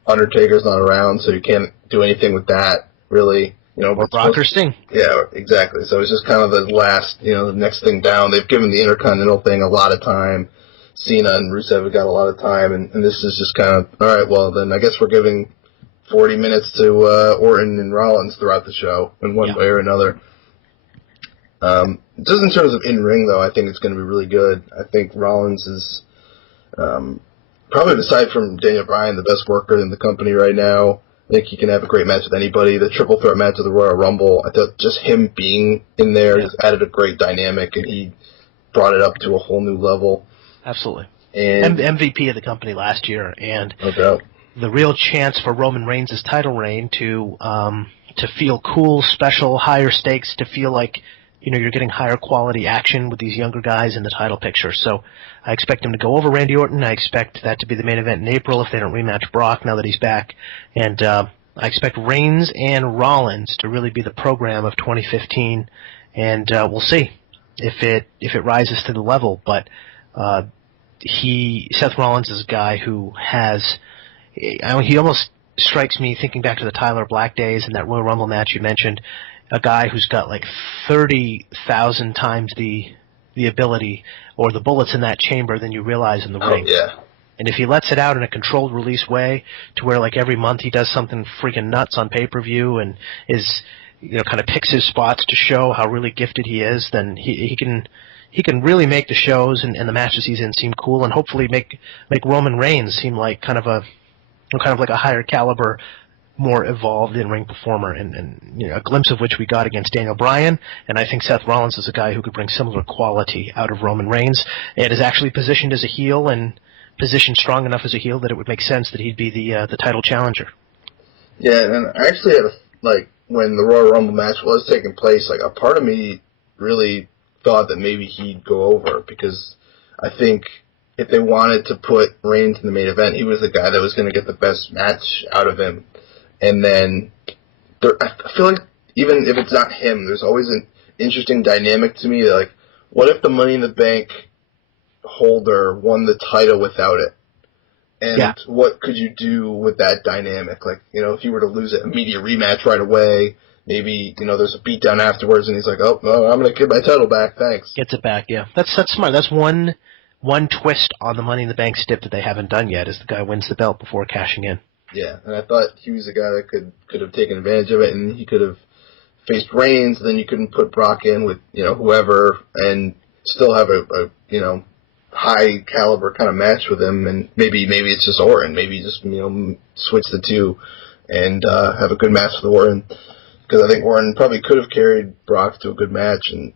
Undertaker's not around, so you can't do anything with that really. Or Brock or Sting. Yeah, exactly. So it's just kind of the last, the next thing down. They've given the Intercontinental thing a lot of time. Cena and Rusev have got a lot of time, and this is just kind of all right. Well, then I guess we're giving 40 minutes to Orton and Rollins throughout the show in one way or another. Just in terms of in-ring, though, I think it's going to be really good. I think Rollins is probably, aside from Daniel Bryan, the best worker in the company right now. I think he can have a great match with anybody. The triple threat match of the Royal Rumble, I thought just him being in there just added a great dynamic, and he brought it up to a whole new level. Absolutely. And MVP of the company last year, and no doubt. The real chance for Roman Reigns' title reign to feel cool, special, higher stakes, to feel like you're getting higher quality action with these younger guys in the title picture. So I expect him to go over Randy Orton. I expect that to be the main event in April if they don't rematch Brock now that he's back. And I expect Reigns and Rollins to really be the program of 2015. And we'll see if it rises to the level. But Seth Rollins is a guy who has, he almost strikes me, thinking back to the Tyler Black days and that Royal Rumble match you mentioned, a guy who's got like 30,000 times the ability or the bullets in that chamber than you realize in the ring. Yeah. And if he lets it out in a controlled release way to where like every month he does something freaking nuts on pay-per-view and is, kind of picks his spots to show how really gifted he is, then he can really make the shows and the matches he's in seem cool, and hopefully make Roman Reigns seem like kind of like a higher caliber, more evolved in-ring performer, and a glimpse of which we got against Daniel Bryan. And I think Seth Rollins is a guy who could bring similar quality out of Roman Reigns. It is actually positioned as a heel and positioned strong enough as a heel that it would make sense that he'd be the title challenger. Yeah, and I actually had when the Royal Rumble match was taking place, like a part of me really thought that maybe he'd go over, because I think if they wanted to put Reigns in the main event, he was the guy that was going to get the best match out of him. And then I feel like even if it's not him, there's always an interesting dynamic to me. Like, what if the Money in the Bank holder won the title without it? And what could you do with that dynamic? Like, if you were to lose it, immediate rematch right away, maybe, there's a beatdown afterwards and he's like, oh, no, I'm going to get my title back, thanks. Gets it back, yeah. That's smart. That's one twist on the Money in the Bank stip that they haven't done yet, is the guy wins the belt before cashing in. Yeah, and I thought he was a guy that could have taken advantage of it, and he could have faced Reigns, then you couldn't put Brock in with, whoever, and still have a high caliber kind of match with him, and maybe it's just Orton. Maybe just switch the two and have a good match with Orton, because I think Orton probably could have carried Brock to a good match, and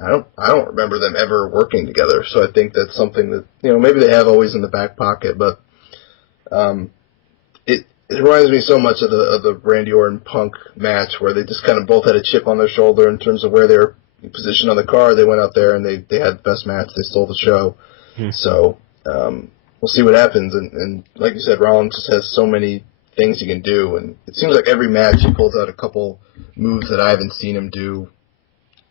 I don't remember them ever working together. So I think that's something that maybe they have always in the back pocket, but it reminds me so much of the Randy Orton Punk match where they just kind of both had a chip on their shoulder in terms of where they're positioned on the card. They went out there and they had the best match. They stole the show. So we'll see what happens. And like you said, Rollins just has so many things he can do. And it seems like every match he pulls out a couple moves that I haven't seen him do,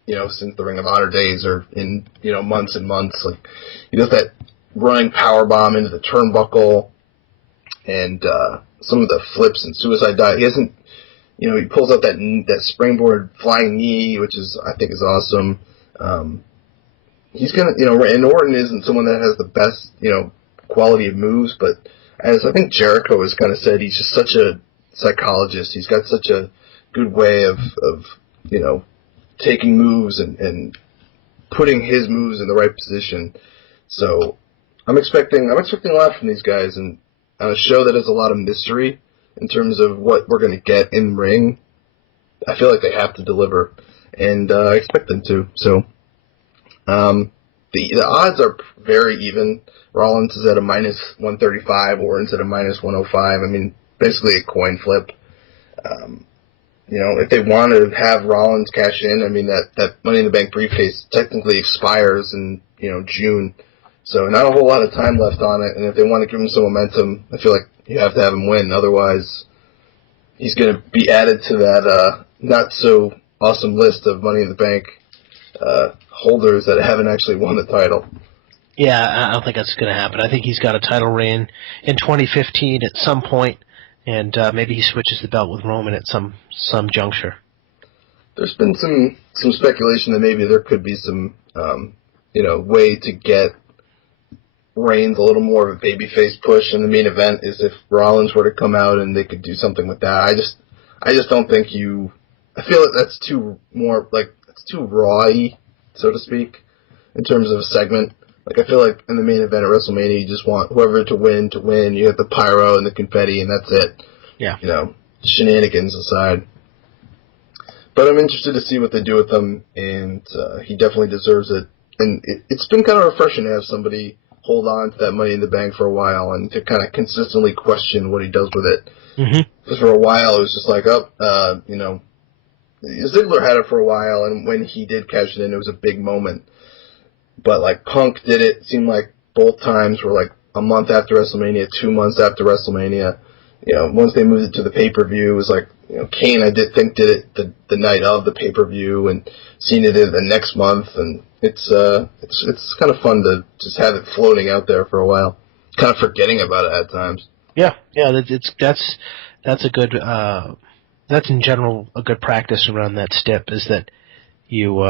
since the Ring of Honor days or in, months and months. Like, he does that running power bomb into the turnbuckle and some of the flips and suicide dive. He hasn't, he pulls out that springboard flying knee, which I think is awesome. He's gonna, and Orton isn't someone that has the best, quality of moves, but as I think Jericho has kind of said, he's just such a psychologist. He's got such a good way of taking moves and putting his moves in the right position. So I'm expecting a lot from these guys, and on a show that has a lot of mystery in terms of what we're going to get in ring, I feel like they have to deliver, and I expect them to. So the odds are very even. Rollins is at a minus 135, Orton's at a minus 105. I mean, basically a coin flip. If they want to have Rollins cash in, I mean, that Money in the Bank briefcase technically expires in, June. So not a whole lot of time left on it, and if they want to give him some momentum, I feel like you have to have him win. Otherwise, he's going to be added to that not-so-awesome list of Money in the Bank holders that haven't actually won the title. Yeah, I don't think that's going to happen. I think he's got a title reign in 2015 at some point, and maybe he switches the belt with Roman at some juncture. There's been some speculation that maybe there could be some way to get Reigns a little more of a babyface push in the main event is if Rollins were to come out and they could do something with that. I just don't think I feel like that's too raw-y, so to speak, in terms of a segment. Like, I feel like in the main event at WrestleMania, you just want whoever to win. You have the pyro and the confetti, and that's it. Yeah. Shenanigans aside. But I'm interested to see what they do with him, and he definitely deserves it. And it's been kind of refreshing to have somebody hold on to that Money in the Bank for a while and to kind of consistently question what he does with it. Because for a while, it was just like, Ziggler had it for a while, and when he did cash it in, it was a big moment. But, like, Punk did it. It seemed like both times were, like, a month after WrestleMania, 2 months after WrestleMania. Once they moved it to the pay-per-view, it was like, Kane, I did it the night of the pay-per-view, and Cena did it the next month, and it's kind of fun to just have it floating out there for a while, kind of forgetting about it at times. Yeah, that's a good, that's in general a good practice around that step, is that you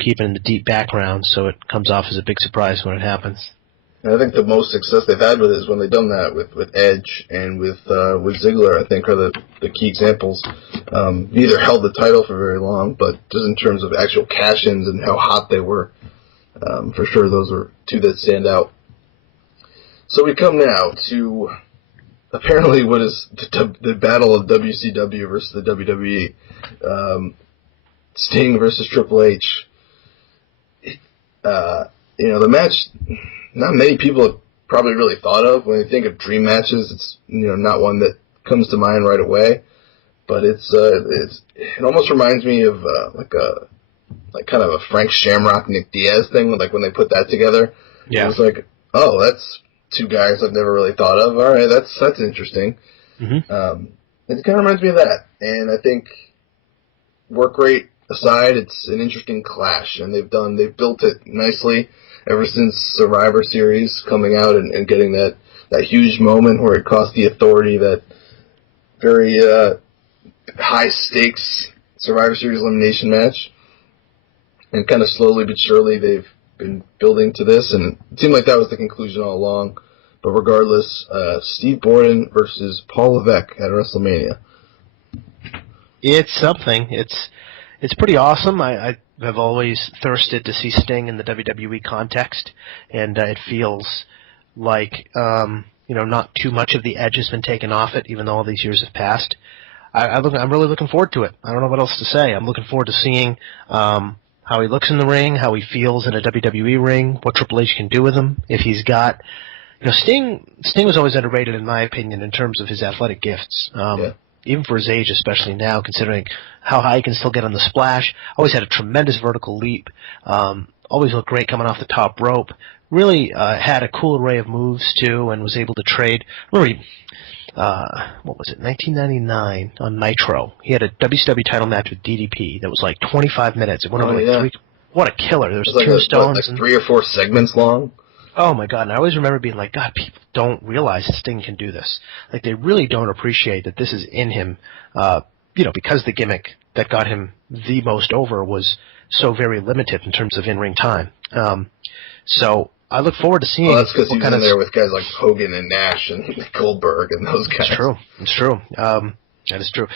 keep it in the deep background so it comes off as a big surprise when it happens. And I think the most success they've had with it is when they've done that with Edge and with Ziggler, I think, are the key examples. Neither held the title for very long, but just in terms of actual cash-ins and how hot they were, for sure those are two that stand out. So we come now to apparently what is the battle of WCW versus the WWE. Sting versus Triple H. The match, not many people have probably really thought of. When they think of dream matches, it's not one that comes to mind right away. But it almost reminds me of kind of a Frank Shamrock Nick Diaz thing, like when they put that together. Yeah. It was like oh, that's two guys I've never really thought of. All right, that's interesting. Mm-hmm. It kind of reminds me of that, and I think work rate aside, it's an interesting clash, and they've built it nicely ever since Survivor Series coming out and getting that huge moment where it cost the Authority that very high stakes Survivor Series elimination match, and kind of slowly but surely they've been building to this, and it seemed like that was the conclusion all along. But regardless, Steve Borden versus Paul Levesque at WrestleMania. It's something. It's pretty awesome. I have always thirsted to see Sting in the WWE context, and it feels like not too much of the edge has been taken off it, even though all these years have passed. I'm really looking forward to it. I don't know what else to say. I'm looking forward to seeing how he looks in the ring, how he feels in a WWE ring, what Triple H can do with him. If he's got, Sting was always underrated in my opinion in terms of his athletic gifts. Even for his age, especially now, considering how high he can still get on the splash. Always had a tremendous vertical leap. Always looked great coming off the top rope. Really had a cool array of moves, too, and was able to trade. Remember, what was it, 1999 on Nitro. He had a WCW title match with DDP that was like 25 minutes. It went over like 3. What a killer. There was tombstones. Like 3 or 4 segments long? Oh my God, and I always remember being like, God, people don't realize Sting can do this. Like, they really don't appreciate that this is in him, because the gimmick that got him the most over was so very limited in terms of in-ring time. So I look forward to seeing. Well, that's because he was in there with guys like Hogan and Nash and Goldberg and those guys. It's true. That is true.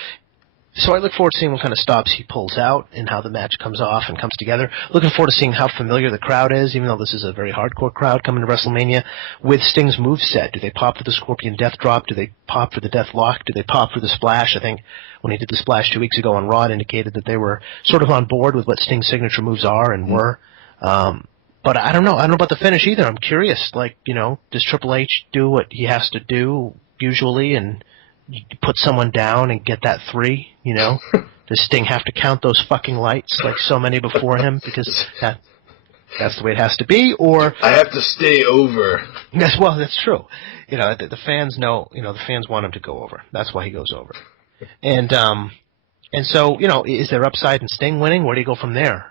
So I look forward to seeing what kind of stops he pulls out and how the match comes off and comes together. Looking forward to seeing how familiar the crowd is, even though this is a very hardcore crowd coming to WrestleMania, with Sting's moveset. Do they pop for the Scorpion Death Drop? Do they pop for the Death Lock? Do they pop for the Splash? I think when he did the Splash 2 weeks ago on Raw, it indicated that they were sort of on board with what Sting's signature moves are and were. But I don't know. I don't know about the finish either. I'm curious. Like, does Triple H do what he has to do usually and put someone down and get that 3, Does Sting have to count those fucking lights like so many before him because that's the way it has to be? Or I have to stay over. Yes, well, that's true. The fans know, the fans want him to go over. That's why he goes over. And so, is there upside in Sting winning? Where do you go from there?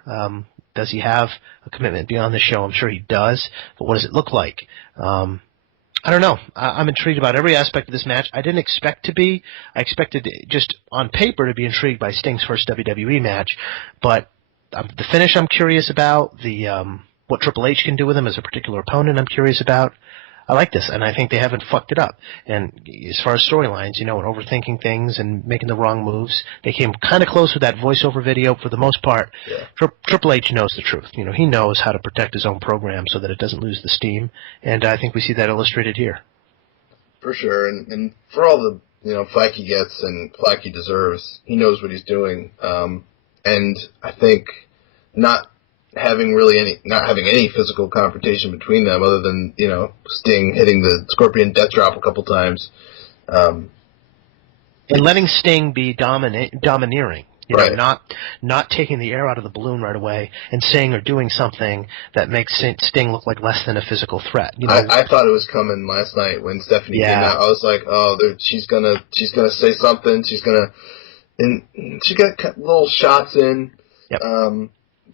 Does he have a commitment beyond the show? I'm sure he does, but what does it look like? I don't know. I'm intrigued about every aspect of this match. I didn't expect to be. I expected just on paper to be intrigued by Sting's first WWE match, but the finish I'm curious about. What Triple H can do with him as a particular opponent I'm curious about. I like this, and I think they haven't fucked it up. And as far as storylines, and overthinking things and making the wrong moves, they came kind of close with that voiceover video for the most part. Yeah. Triple H knows the truth. He knows how to protect his own program so that it doesn't lose the steam, and I think we see that illustrated here. For sure, and for all the flack he gets and flack he deserves, he knows what he's doing. And I think not having any physical confrontation between them other than, Sting hitting the Scorpion Death Drop a couple times. And letting Sting be domineering. Right. Not taking the air out of the balloon right away and saying or doing something that makes Sting look like less than a physical threat. I thought it was coming last night when Stephanie came out. I was like, oh, she's gonna say something. And she got little shots in. Yep.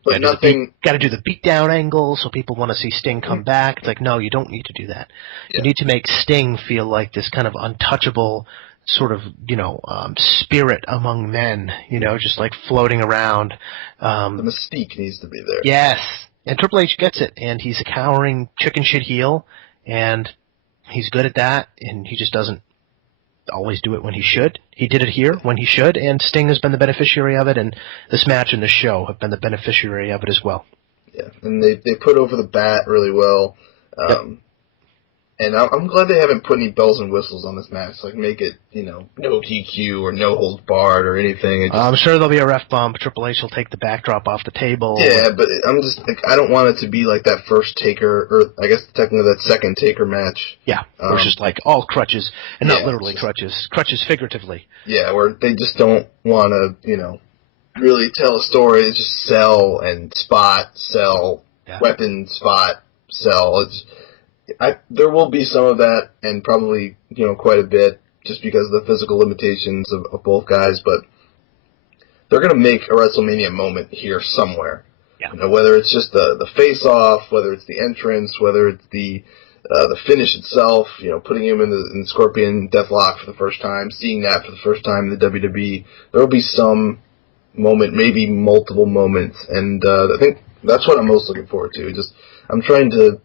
But nothing. Got to do the beatdown angle so people want to see Sting come back. It's like, no, you don't need to do that. Yeah. You need to make Sting feel like this kind of untouchable sort of, spirit among men, just like floating around. The mystique needs to be there. Yes. And Triple H gets it, and he's a cowering chicken shit heel, and he's good at that, and he just doesn't always do it when he should. He did it here when he should, and Sting has been the beneficiary of it, and this match and this show have been the beneficiary of it as well. Yeah, and they put over the bat really well. Yep. And I'm glad they haven't put any bells and whistles on this match, like make it, no DQ or no holds barred or anything. I'm sure there'll be a ref bump. Triple H will take the backdrop off the table. Yeah, but I'm just like, I don't want it to be like that first Taker, or I guess technically that second Taker match. Yeah, where it's just like all crutches, and not literally crutches figuratively. Yeah, where they just don't want to, really tell a story. It's just sell and spot, sell, weapon, spot, sell. there will be some of that, and probably quite a bit, just because of the physical limitations of both guys. But they're going to make a WrestleMania moment here somewhere. Yeah. Whether it's just the face-off, whether it's the entrance, whether it's the finish itself. Putting him in the Scorpion Deathlock for the first time, seeing that for the first time in the WWE. There will be some moment, maybe multiple moments, and I think that's what I'm most looking forward to. I'm trying to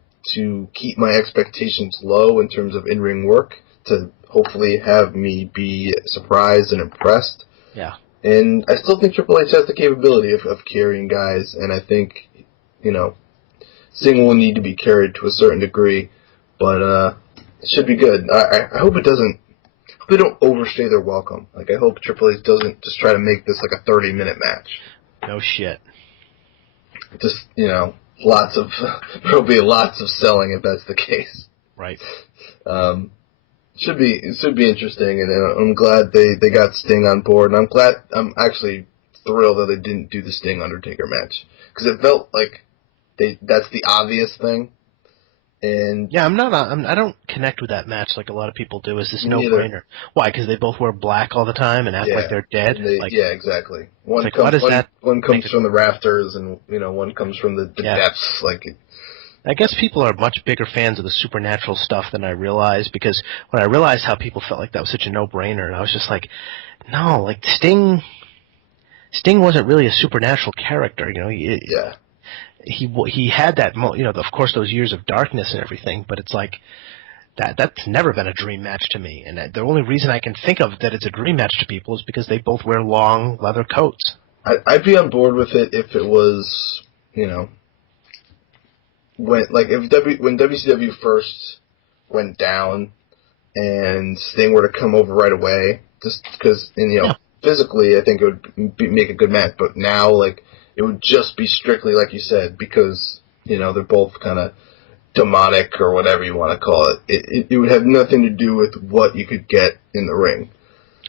keep my expectations low in terms of in-ring work to hopefully have me be surprised and impressed. Yeah. And I still think Triple H has the capability of carrying guys, and I think, Sting will need to be carried to a certain degree, but it should be good. I hope it doesn't. I hope they don't overstay their welcome. I hope Triple H doesn't just try to make this like a 30-minute match. No shit. Just there'll be lots of selling if that's the case. Right. It should be interesting, and I'm glad they got Sting on board, and I'm actually thrilled that they didn't do the Sting Undertaker match, because it felt like that's the obvious thing. And yeah, I don't connect with that match like a lot of people do. Is this no-brainer? Why? Because they both wear black all the time and act like they're dead. Yeah, exactly. One comes from the rafters, and one comes from the depths. I guess people are much bigger fans of the supernatural stuff than I realized, because when I realized how people felt like that was such a no-brainer, and I was just like, no, Sting wasn't really a supernatural character, Yeah. He had that, of course, those years of darkness and everything, but it's like that's never been a dream match to me, and the only reason I can think of that it's a dream match to people is because they both wear long leather coats. I'd be on board with it if it was, when WCW first went down and Sting were to come over right away, just because, physically I think it would make a good match, but now it would just be strictly like you said, because they're both kind of demonic or whatever you want to call it. It would have nothing to do with what you could get in the ring.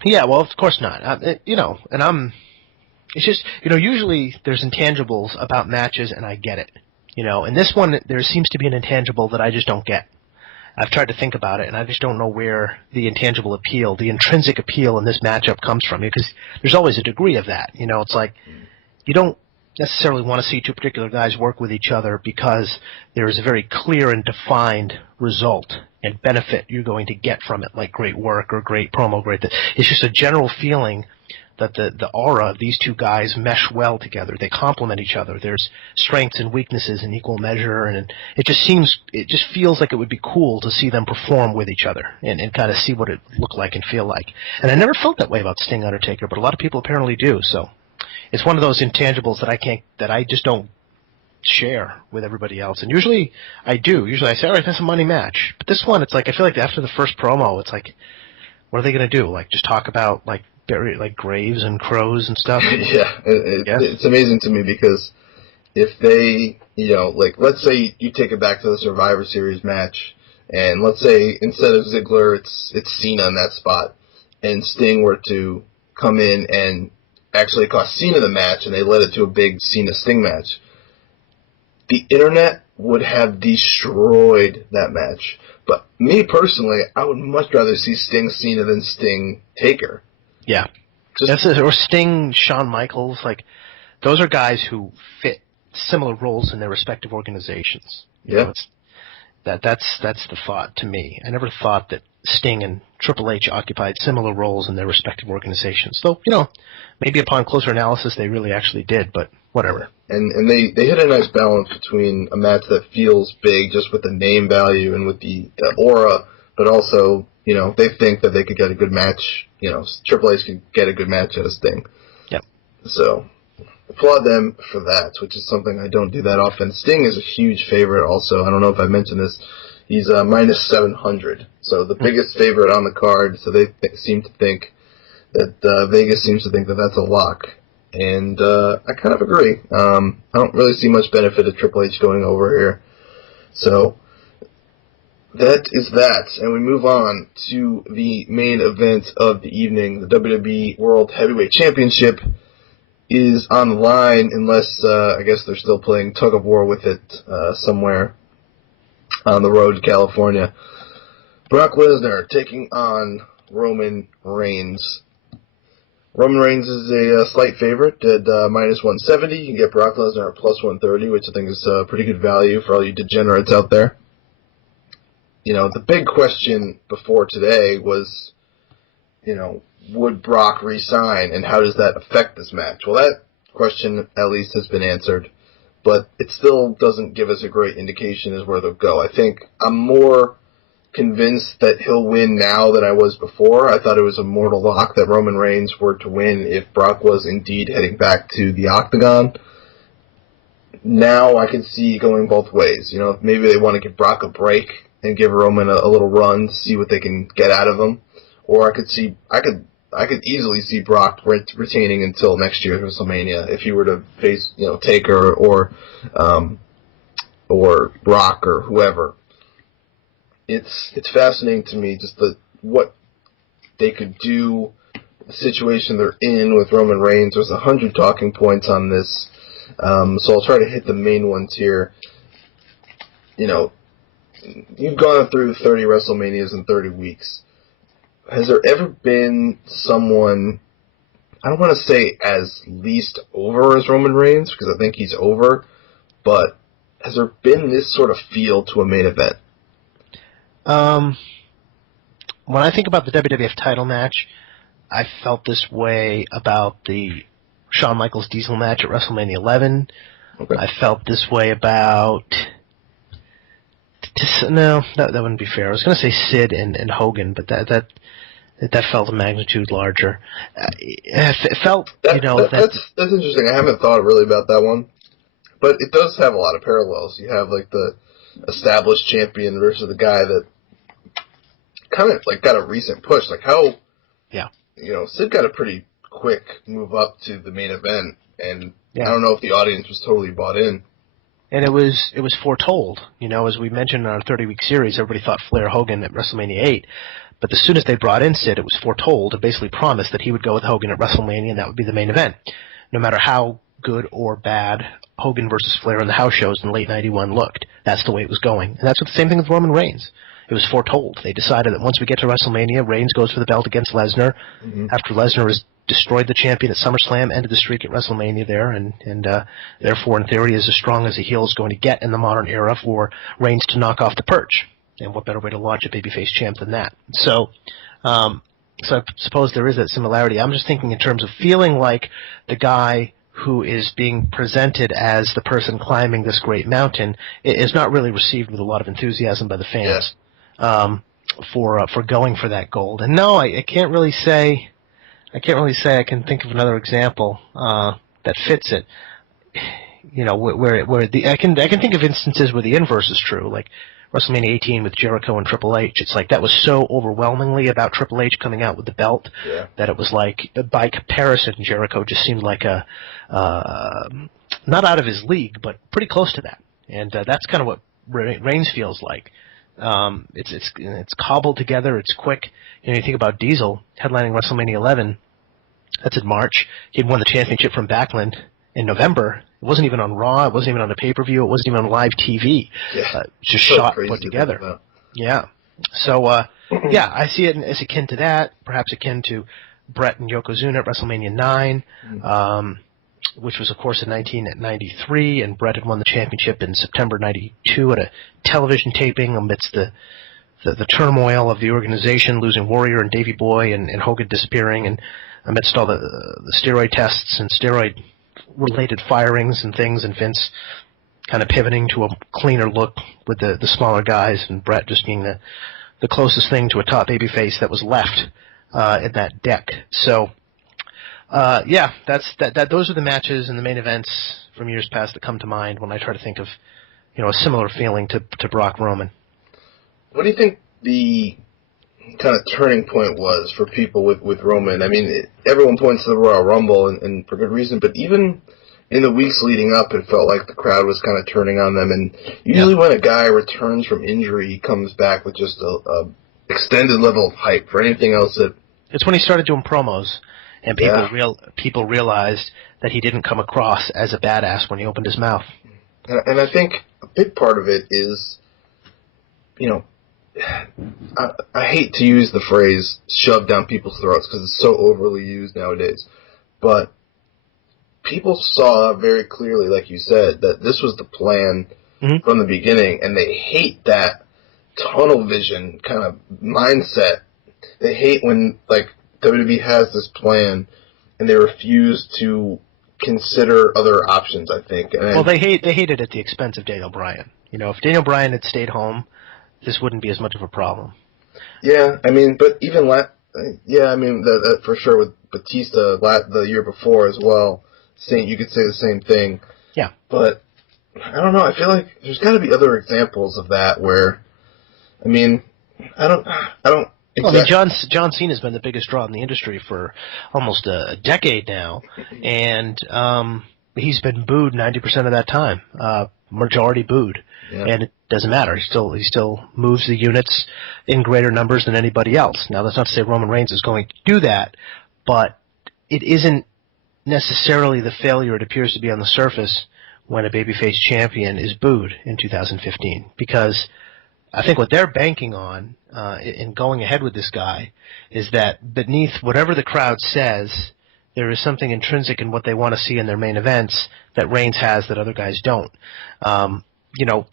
Yeah, well, of course not. It's just, usually there's intangibles about matches, and I get it. In this one, there seems to be an intangible that I just don't get. I've tried to think about it, and I just don't know where the intangible appeal, the intrinsic appeal in this matchup comes from, because there's always a degree of that. It's like you don't necessarily want to see two particular guys work with each other because there is a very clear and defined result and benefit you're going to get from it, like great work or great promo, It's just a general feeling that the aura of these two guys mesh well together. They complement each other. There's strengths and weaknesses in equal measure, and it just feels like it would be cool to see them perform with each other and kind of see what it look like and feel like. And I never felt that way about Sting Undertaker, but a lot of people apparently do. So it's one of those intangibles that I just don't share with everybody else. And usually I do. Usually I say, all right, that's a money match. But this one, it's like I feel like after the first promo, it's like, what are they going to do? Just talk about graves and crows and stuff? Yeah, it's amazing to me, because if they, let's say you take it back to the Survivor Series match, and let's say instead of Ziggler, it's Cena in that spot, and Sting were to come in and actually cost Cena the match, and they led it to a big Cena-Sting match, the internet would have destroyed that match. But me personally, I would much rather see Sting Cena than Sting Taker. Yeah. Or Sting, Shawn Michaels, those are guys who fit similar roles in their respective organizations. That's the thought to me. I never thought that Sting and Triple H occupied similar roles in their respective organizations. Though, maybe upon closer analysis they really actually did, but whatever. And they hit a nice balance between a match that feels big just with the name value and with the aura, but also, they think that they could get a good match. Triple H could get a good match out of Sting. Yep. So, applaud them for that, which is something I don't do that often. Sting is a huge favorite also. I don't know if I mentioned this. He's minus 700. So the biggest favorite on the card. So they seem to think that Vegas seems to think that that's a lock. And I kind of agree. I don't really see much benefit of Triple H going over here. So that is that. And we move on to the main event of the evening. The WWE World Heavyweight Championship is on the line, unless I guess they're still playing tug of war with it somewhere. on the road to California. Brock Lesnar taking on Roman Reigns. Roman Reigns is a slight favorite at minus 170. You can get Brock Lesnar at plus 130, which I think is pretty good value for all you degenerates out there. You know, the big question before today was, you know, would Brock resign, and how does that affect this match? Well, that question at least has been answered, but it still doesn't give us a great indication as where they'll go. I think I'm more convinced that he'll win now than I was before. I thought it was a mortal lock that Roman Reigns were to win if Brock was indeed heading back to the Octagon. Now I can see going both ways. You know, maybe they want to give Brock a break and give Roman a little run to see what they can get out of him, or I could easily see Brock retaining until next year's WrestleMania if he were to face, you know, Taker or Rock or whoever. It's fascinating to me just what they could do, the situation they're in with Roman Reigns. There's 100 talking points on this, so I'll try to hit the main ones here. You know, you've gone through 30 WrestleManias in 30 weeks. Has there ever been someone, I don't want to say as least over as Roman Reigns, because I think he's over, but has there been this sort of feel to a main event? When I think about the WWF title match, I felt this way about the Shawn Michaels Diesel match at WrestleMania 11. Okay. I felt this way about... No, that wouldn't be fair. I was going to say Sid and Hogan, but that felt a magnitude larger. It felt, that's interesting. I haven't thought really about that one, but it does have a lot of parallels. You have like the established champion versus the guy that kind of like got a recent push. Like how, you know, Sid got a pretty quick move up to the main event, and I don't know if the audience was totally bought in. And it was foretold, you know, as we mentioned in our 30-week series, everybody thought Flair Hogan at WrestleMania 8. But as soon as they brought in Sid, it was foretold and basically promised that he would go with Hogan at WrestleMania, and that would be the main event. No matter how good or bad Hogan versus Flair in the house shows in late 91 looked, that's the way it was going. And that's what the same thing with Roman Reigns. It was foretold. They decided that once we get to WrestleMania, Reigns goes for the belt against Lesnar. Mm-hmm. After Lesnar has destroyed the champion at SummerSlam, ended the streak at WrestleMania there, and therefore, in theory, is as strong as a heel is going to get in the modern era for Reigns to knock off the perch. And what better way to launch a babyface champ than that? So I suppose there is that similarity. I'm just thinking in terms of feeling like the guy who is being presented as the person climbing this great mountain is not really received with a lot of enthusiasm by the fans for going for that gold. And no, I can't really say I can think of another example that fits it. You know, I can think of instances where the inverse is true, like WrestleMania 18 with Jericho and Triple H. It's like that was so overwhelmingly about Triple H coming out with the belt that it was like, by comparison, Jericho just seemed like a not out of his league, but pretty close to that. And that's kind of what Reigns feels like. It's cobbled together. It's quick. You know, you think about Diesel headlining WrestleMania 11. That's in March. He'd won the championship from Backlund in November. It wasn't even on Raw. It wasn't even on a pay-per-view. It wasn't even on live TV. Just so shot put together. Yeah. So, I see it as akin to that, perhaps akin to Bret and Yokozuna at WrestleMania 9, which was, of course, in 1993, and Bret had won the championship in September 92 at a television taping amidst the turmoil of the organization, losing Warrior and Davey Boy and Hogan disappearing, and amidst all the steroid tests and steroid-related firings and things, and Vince kind of pivoting to a cleaner look with the smaller guys, and Bret just being the closest thing to a top babyface that was left in that deck. So, those are the matches and the main events from years past that come to mind when I try to think of, you know, a similar feeling to Brock Roman. What do you think the kind of turning point was for people with Roman? I mean, everyone points to the Royal Rumble, and for good reason, but even in the weeks leading up, it felt like the crowd was kind of turning on them, and usually when a guy returns from injury, he comes back with just a extended level of hype for anything else that... It's when he started doing promos, and people realized that he didn't come across as a badass when he opened his mouth. And I think a big part of it is you know, I hate to use the phrase "shove down people's throats" because it's so overly used nowadays, but people saw very clearly, like you said, that this was the plan from the beginning, and they hate that tunnel vision kind of mindset. They hate when, like, WWE has this plan, and they refuse to consider other options, I think. Well, they hate it at the expense of Daniel Bryan. You know, if Daniel Bryan had stayed home, this wouldn't be as much of a problem. Yeah, I mean, but even that for sure with Batista the year before as well. You could say the same thing. Yeah. But I don't know. I feel like there's got to be other examples of that where, I mean, I don't. Exactly. Well, I mean, John Cena's been the biggest draw in the industry for almost a decade now, and he's been booed 90% of that time, majority booed, and it doesn't matter. He still moves the units in greater numbers than anybody else. Now, that's not to say Roman Reigns is going to do that, but it isn't necessarily the failure it appears to be on the surface when a babyface champion is booed in 2015, because I think what they're banking on in going ahead with this guy is that beneath whatever the crowd says, there is something intrinsic in what they want to see in their main events that Reigns has that other guys don't. You know,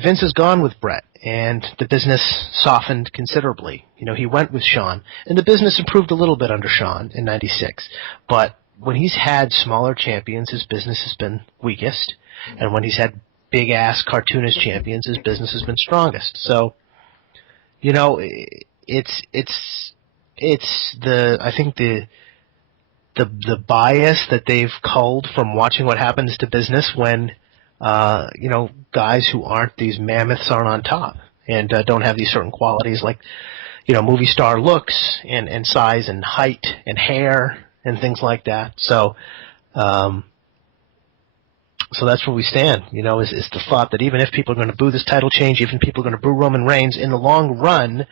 Vince is gone with Brett, and the business softened considerably. You know, he went with Shawn, and the business improved a little bit under Shawn in '96, but when he's had smaller champions, his business has been weakest, and when he's had big-ass cartoonist champions, his business has been strongest. So, you know, it's I think the bias that they've culled from watching what happens to business when, you know, guys who aren't these mammoths aren't on top and don't have these certain qualities like, you know, movie star looks and size and height and hair and things like that. So, so that's where we stand, you know, is the thought that even if people are going to boo this title change, even if people are going to boo Roman Reigns, in the long run,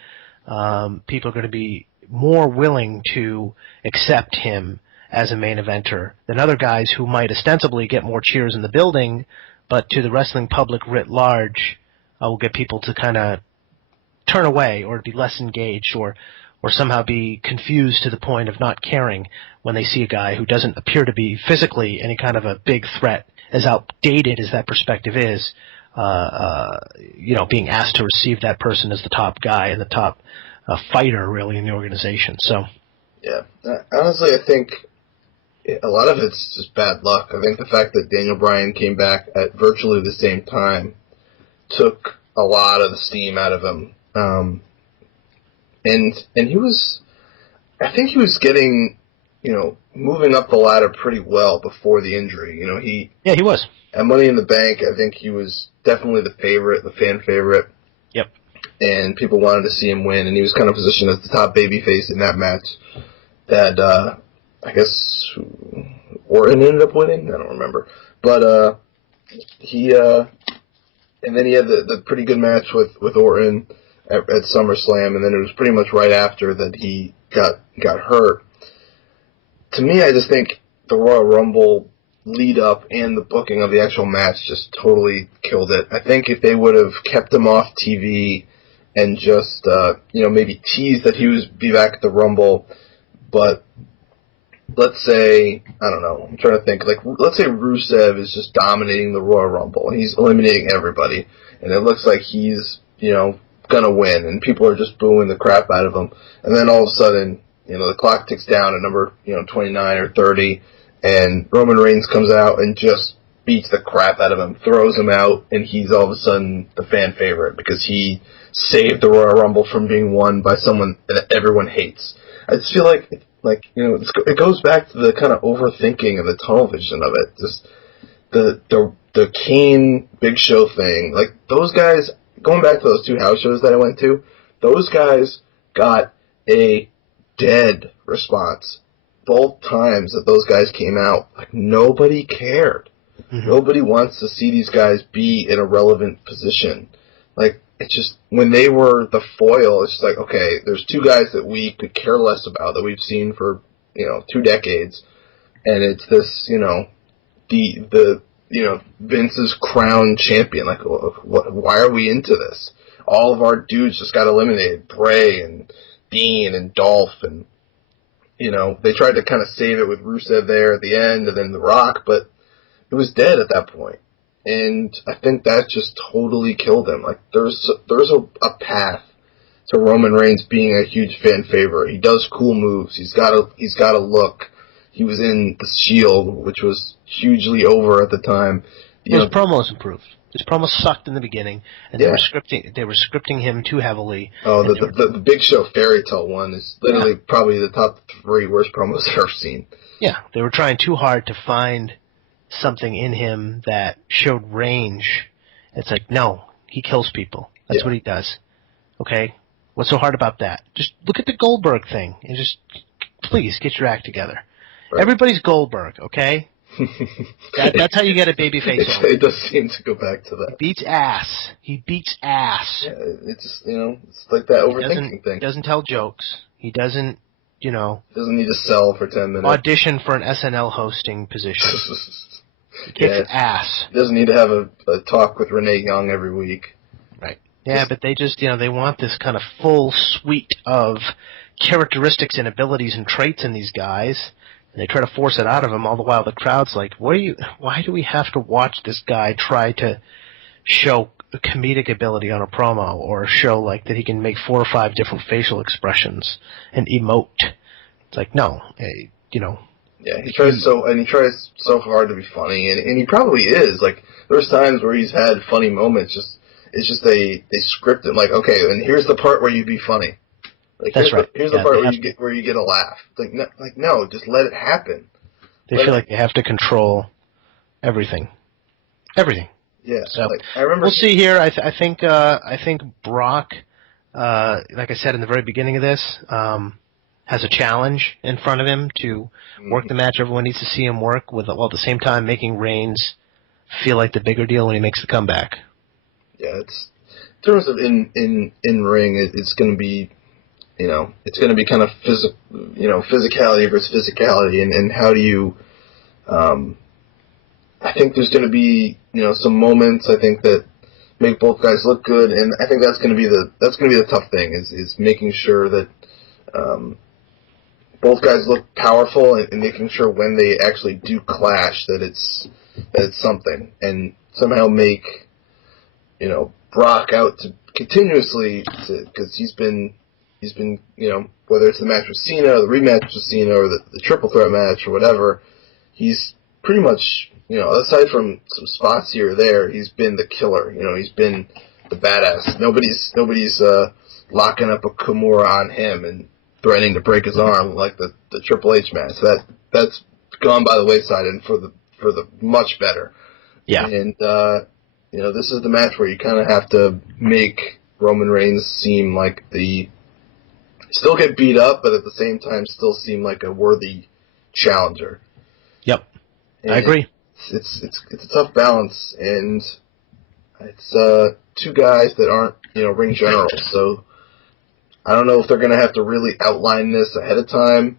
people are going to be more willing to accept him as a main eventer than other guys who might ostensibly get more cheers in the building, but to the wrestling public writ large, will get people to kind of turn away or be less engaged or somehow be confused to the point of not caring when they see a guy who doesn't appear to be physically any kind of a big threat, as outdated as that perspective is, you know, being asked to receive that person as the top guy and the top fighter really in the organization. So, yeah, honestly, I think a lot of it's just bad luck. I think the fact that Daniel Bryan came back at virtually the same time took a lot of the steam out of him. And he was, I think he was getting, you know, moving up the ladder pretty well before the injury. You know, he was. At Money in the Bank, I think he was definitely the favorite, the fan favorite. Yep. And people wanted to see him win, and he was kind of positioned as the top babyface in that match. That I guess Orton ended up winning. I don't remember, but he and then he had the pretty good match with Orton at SummerSlam, and then it was pretty much right after that he got hurt. To me, I just think the Royal Rumble lead up and the booking of the actual match just totally killed it. I think if they would have kept him off TV and just you know, maybe teased that he would be back at the Rumble, but let's say, I don't know, I'm trying to think, like, let's say Rusev is just dominating the Royal Rumble and he's eliminating everybody, and it looks like he's, you know, gonna win, and people are just booing the crap out of him, and then all of a sudden, you know, the clock ticks down at number, you know, 29 or 30, and Roman Reigns comes out and just beats the crap out of him, throws him out, and he's all of a sudden the fan favorite because he saved the Royal Rumble from being won by someone that everyone hates. I just feel like you know, it goes back to the kind of overthinking of the tunnel vision of it. Just the Kane Big Show thing, like those guys. Going back to those two house shows that I went to, those guys got a dead response both times that those guys came out. Like, nobody cared. Mm-hmm. Nobody wants to see these guys be in a relevant position. Like, it's just, when they were the foil, it's just like, okay, there's two guys that we could care less about that we've seen for, you know, 2 decades, and it's this, you know, the you know, Vince's crown champion. Like, why are we into this? all of our dudes just got eliminated. Bray and Dean and Dolph, and they tried to kind of save it with Rusev there at the end, and then The Rock, but it was dead at that point. And I think that just totally killed him. Like, there's a path to Roman Reigns being a huge fan favorite. He does cool moves. He's got a look. He was in the Shield, which was hugely over at the time. His promos improved. His promos sucked in the beginning, and they were scripting him too heavily. Oh, the Big Show fairy tale one is literally probably the top 3 worst promos I've ever seen. Yeah, they were trying too hard to find something in him that showed range. It's like, no, he kills people. That's what he does. Okay? What's so hard about that? Just look at the Goldberg thing and just, please, get your act together. Right. Everybody's Goldberg, okay? That's how you get a babyface over. It does seem to go back to that. He beats ass. Yeah, it's just, it's like that overthinking thing. He doesn't tell jokes. He doesn't, doesn't need to sell for 10 minutes. Audition for an SNL hosting position. He kicks ass. He doesn't need to have a talk with Renee Young every week. Right. Yeah, but they just, they want this kind of full suite of characteristics and abilities and traits in these guys. And they try to force it out of him, all the while the crowd's like, why do we have to watch this guy try to show comedic ability on a promo, or show like that he can make 4 or 5 different facial expressions and emote? It's like, no, Yeah, he tries so hard to be funny, and he probably is. Like, there's times where he's had funny moments. It's just they script it like, okay, and here's the part where you be funny. Like, that's right. Here's the part where you get a laugh. Like no, just let it happen. They feel like they have to control everything. Everything. Yeah. So I remember. We'll see here. I think Brock, like I said in the very beginning of this, has a challenge in front of him to work the match everyone needs to see him work, while at the same time making Reigns feel like the bigger deal when he makes the comeback. Yeah, it's in terms of in ring, it's going to be. It's going to be kind of physicality versus physicality, and how do you? I think there's going to be some moments I think that make both guys look good, and I think that's going to be the tough thing is making sure that both guys look powerful, and making sure when they actually do clash that it's something, and somehow make Brock out to continuously, because he's been, whether it's the match with Cena, or the rematch with Cena, or the triple threat match, or whatever, he's pretty much, aside from some spots here or there, he's been the killer. He's been the badass. Nobody's locking up a Kimura on him and threatening to break his arm like the Triple H match. That's gone by the wayside, and for the much better. Yeah. And this is the match where you kind of have to make Roman Reigns seem like still get beat up, but at the same time still seem like a worthy challenger. Yep, and I agree. It's a tough balance, and it's 2 guys that aren't ring generals, so I don't know if they're going to have to really outline this ahead of time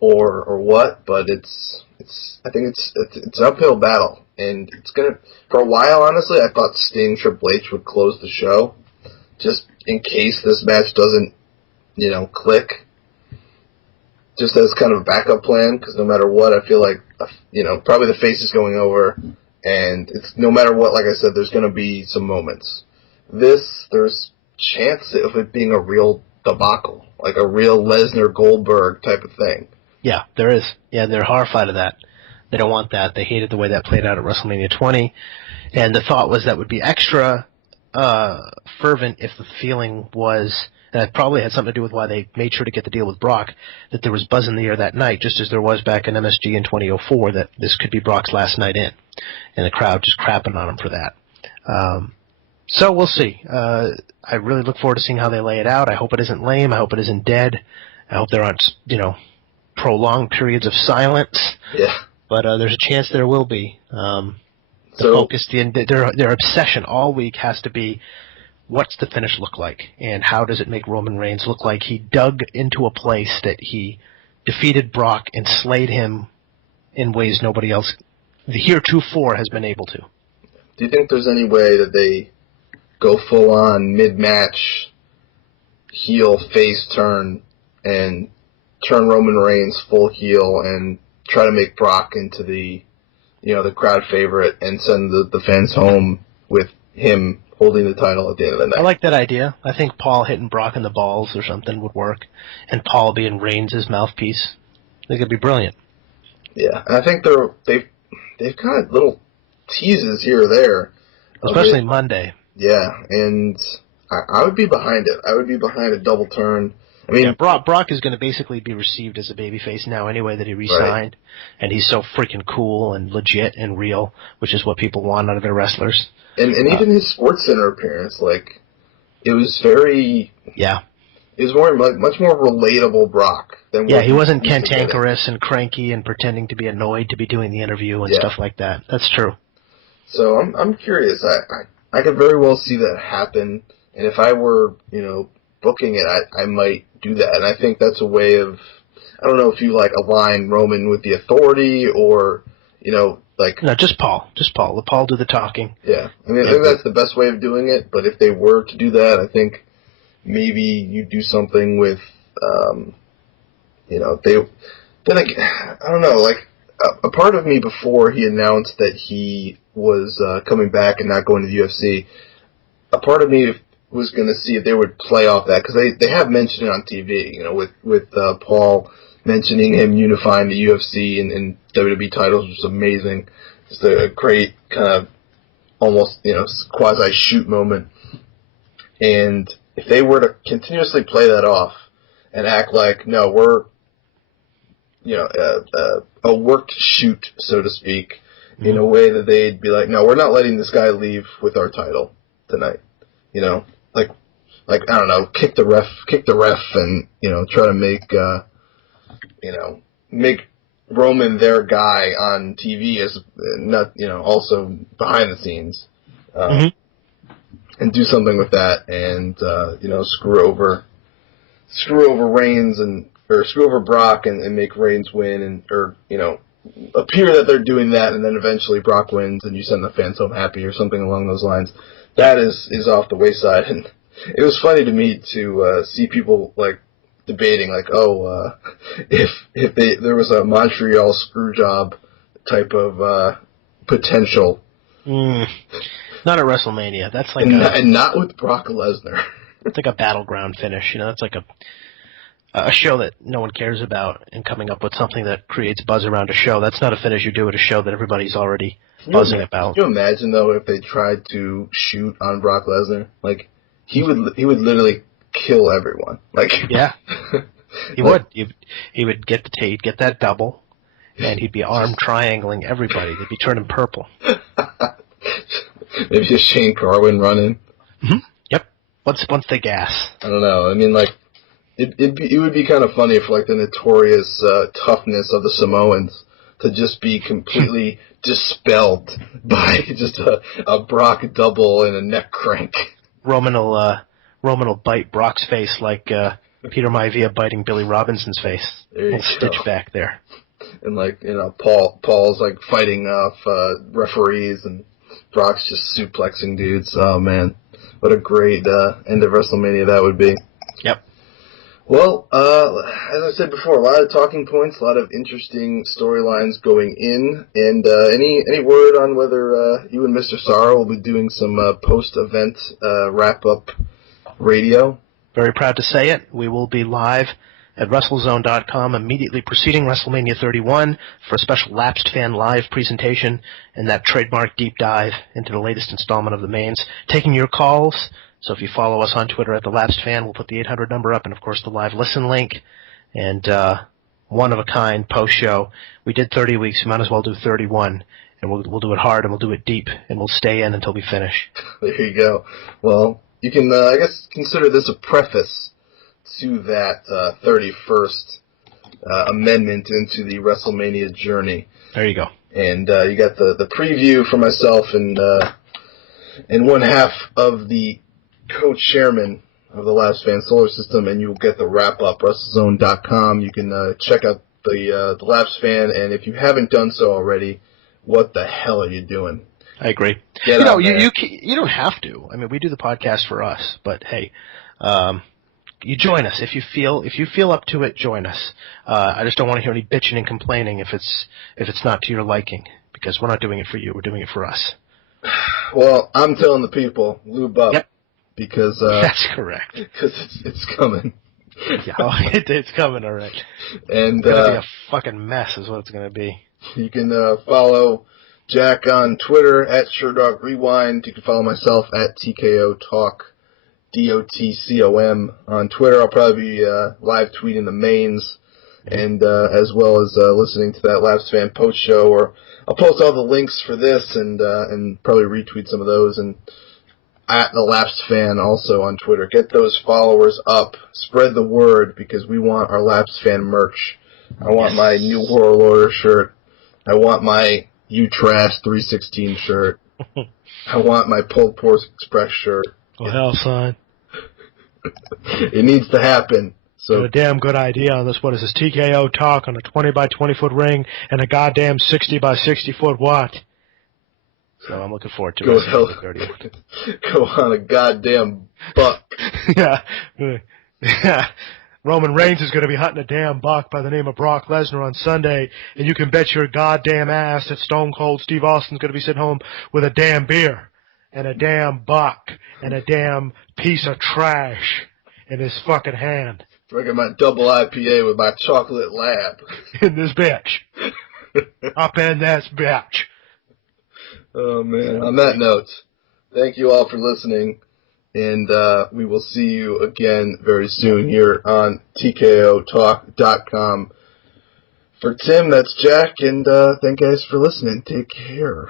or what, but I think it's an uphill battle, and it's gonna, for a while, honestly, I thought Sting Triple H would close the show, just in case this match doesn't click, just as kind of a backup plan, because no matter what, I feel like, probably the face is going over, and it's no matter what, like I said, there's going to be some moments. There's chance of it being a real debacle, like a real Lesnar-Goldberg type of thing. Yeah, there is. Yeah, they're horrified of that. They don't want that. They hated the way that played out at WrestleMania 20, and the thought was that would be extra fervent if the feeling was, and it probably had something to do with why they made sure to get the deal with Brock, that there was buzz in the air that night, just as there was back in MSG in 2004, that this could be Brock's last night in, and the crowd just crapping on him for that. So we'll see. I really look forward to seeing how they lay it out. I hope it isn't lame. I hope it isn't dead. I hope there aren't, prolonged periods of silence. Yeah. But there's a chance there will be. Their obsession all week has to be, what's the finish look like, and how does it make Roman Reigns look like he dug into a place that he defeated Brock and slayed him in ways nobody else heretofore has been able to. Do you think there's any way that they go full on mid-match heel face turn and turn Roman Reigns full heel and try to make Brock into the crowd favorite and send the fans home with him holding the title at the end of the night. I like that idea. I think Paul hitting Brock in the balls or something would work, and Paul being Reigns' mouthpiece. I think it'd be brilliant. Yeah, and I think they've kind of little teases here or there. Especially Monday. Yeah, and I would be behind it. I would be behind a double turn. I mean, Brock is going to basically be received as a babyface now anyway that he re-signed, and he's so freaking cool and legit and real, which is what people want out of their wrestlers. And even his SportsCenter appearance, like, it was very... Yeah. It was much more relatable Brock than what he wasn't cantankerous and cranky and pretending to be annoyed to be doing the interview and stuff like that. That's true. So I'm curious. I could very well see that happen, and if I were, booking it, I might do that. And I think that's a way of, I don't know if you, align Roman with the Authority or, No, just Paul. Just Paul. Let Paul do the talking. Yeah. I mean, I think that's the best way of doing it, but if they were to do that, I think maybe you do something with, I don't know, a part of me before he announced that he was coming back and not going to the UFC, a part of me was going to see if they would play off that, because they have mentioned it on TV, with Paul mentioning him unifying the UFC and WWE titles, which is amazing. Just a great kind of almost, quasi-shoot moment. And if they were to continuously play that off and act like, no, we're, a worked shoot, so to speak, in a way that they'd be like, no, we're not letting this guy leave with our title tonight. I don't know, kick the ref and, try to make Roman their guy on TV as not, also behind the scenes. And do something with that and, screw over Reigns or screw over Brock and make Reigns win or appear that they're doing that and then eventually Brock wins and you send the fans home happy or something along those lines. That is off the wayside. And it was funny to me to see people debating if there was a Montreal screw job type of potential. Not at WrestleMania. That's and not with Brock Lesnar. It's like a battleground finish. It's like a show that no one cares about, and coming up with something that creates buzz around a show. That's not a finish you do at a show that everybody's already buzzing about. Can you imagine though if they tried to shoot on Brock Lesnar? He would literally kill everyone. Yeah, he would. He would get he'd get that double, and he'd be arm triangling everybody. They'd be turning purple. Maybe a Shane Carwin running. Mm-hmm. Yep. Once they gas. I don't know. I mean, it would be kind of funny if the notorious toughness of the Samoans to just be completely dispelled by just a Brock double and a neck crank. Roman will bite Brock's face like Peter Maivia biting Billy Robinson's face. There you go. Stitch back there. And Paul's fighting off referees and Brock's just suplexing dudes. Oh man, what a great end of WrestleMania that would be. Yep. Well, as I said before, a lot of talking points, a lot of interesting storylines going in, and any word on whether you and Mr. Sorrow will be doing some post-event wrap-up radio? Very proud to say it. We will be live at WrestleZone.com immediately preceding WrestleMania 31 for a special Lapsed Fan Live presentation and that trademark deep dive into the latest installment of the mains. Taking your calls. So if you follow us on Twitter at The Lapsed Fan, we'll put the 800 number up and, of course, the live listen link. And one-of-a-kind post-show. We did 30 weeks. We might as well do 31. And we'll do it hard and we'll do it deep. And we'll stay in until we finish. There you go. Well, you can, I guess, consider this a preface to that 31st amendment into the WrestleMania journey. There you go. And you got the preview for myself and one half of the co-chairman of the Last Fan Solar System, and you'll get the wrap-up, WrestleZone.com. You can check out the Last Fan, and if you haven't done so already, what the hell are you doing? I agree. Get you know, out there. you don't have to. I mean, we do the podcast for us, but hey, you join us if you feel up to it. Join us. I just don't want to hear any bitching and complaining if it's not to your liking, because we're not doing it for you. We're doing it for us. Well, I'm telling the people, lube up. Yep. Because that's correct. Because it's coming. Yeah, it's coming, all right. And it's gonna be a fucking mess, is what it's gonna be. You can follow Jack on Twitter at SureDogRewind. You can follow myself at TKO Talk, DOTCOM on Twitter. I'll probably be live tweeting the mains, and as well as listening to that Laps Fan post show. Or I'll post all the links for this and probably retweet some of those. And at the Laps Fan also on Twitter. Get those followers up. Spread the word, because we want our Laps Fan merch. I want my New World Order shirt. I want my You Trash 316 shirt. I want my Pulled Pork Express shirt. Well, hell, son. It needs to happen. So a damn good idea on this. What is this? TKO Talk on a 20 by 20 foot ring and a goddamn 60 by 60 foot what? So I'm looking forward to it. Go on a goddamn buck. Yeah. Roman Reigns is going to be hunting a damn buck by the name of Brock Lesnar on Sunday, and you can bet your goddamn ass that Stone Cold Steve Austin's going to be sitting home with a damn beer and a damn buck and a damn piece of trash in his fucking hand. Drinking my double IPA with my chocolate lab. In this bitch. Up in this bitch. Oh, man. On that note, thank you all for listening, and we will see you again very soon here on TKOTalk.com. For Tim, that's Jack, and thank you guys for listening. Take care.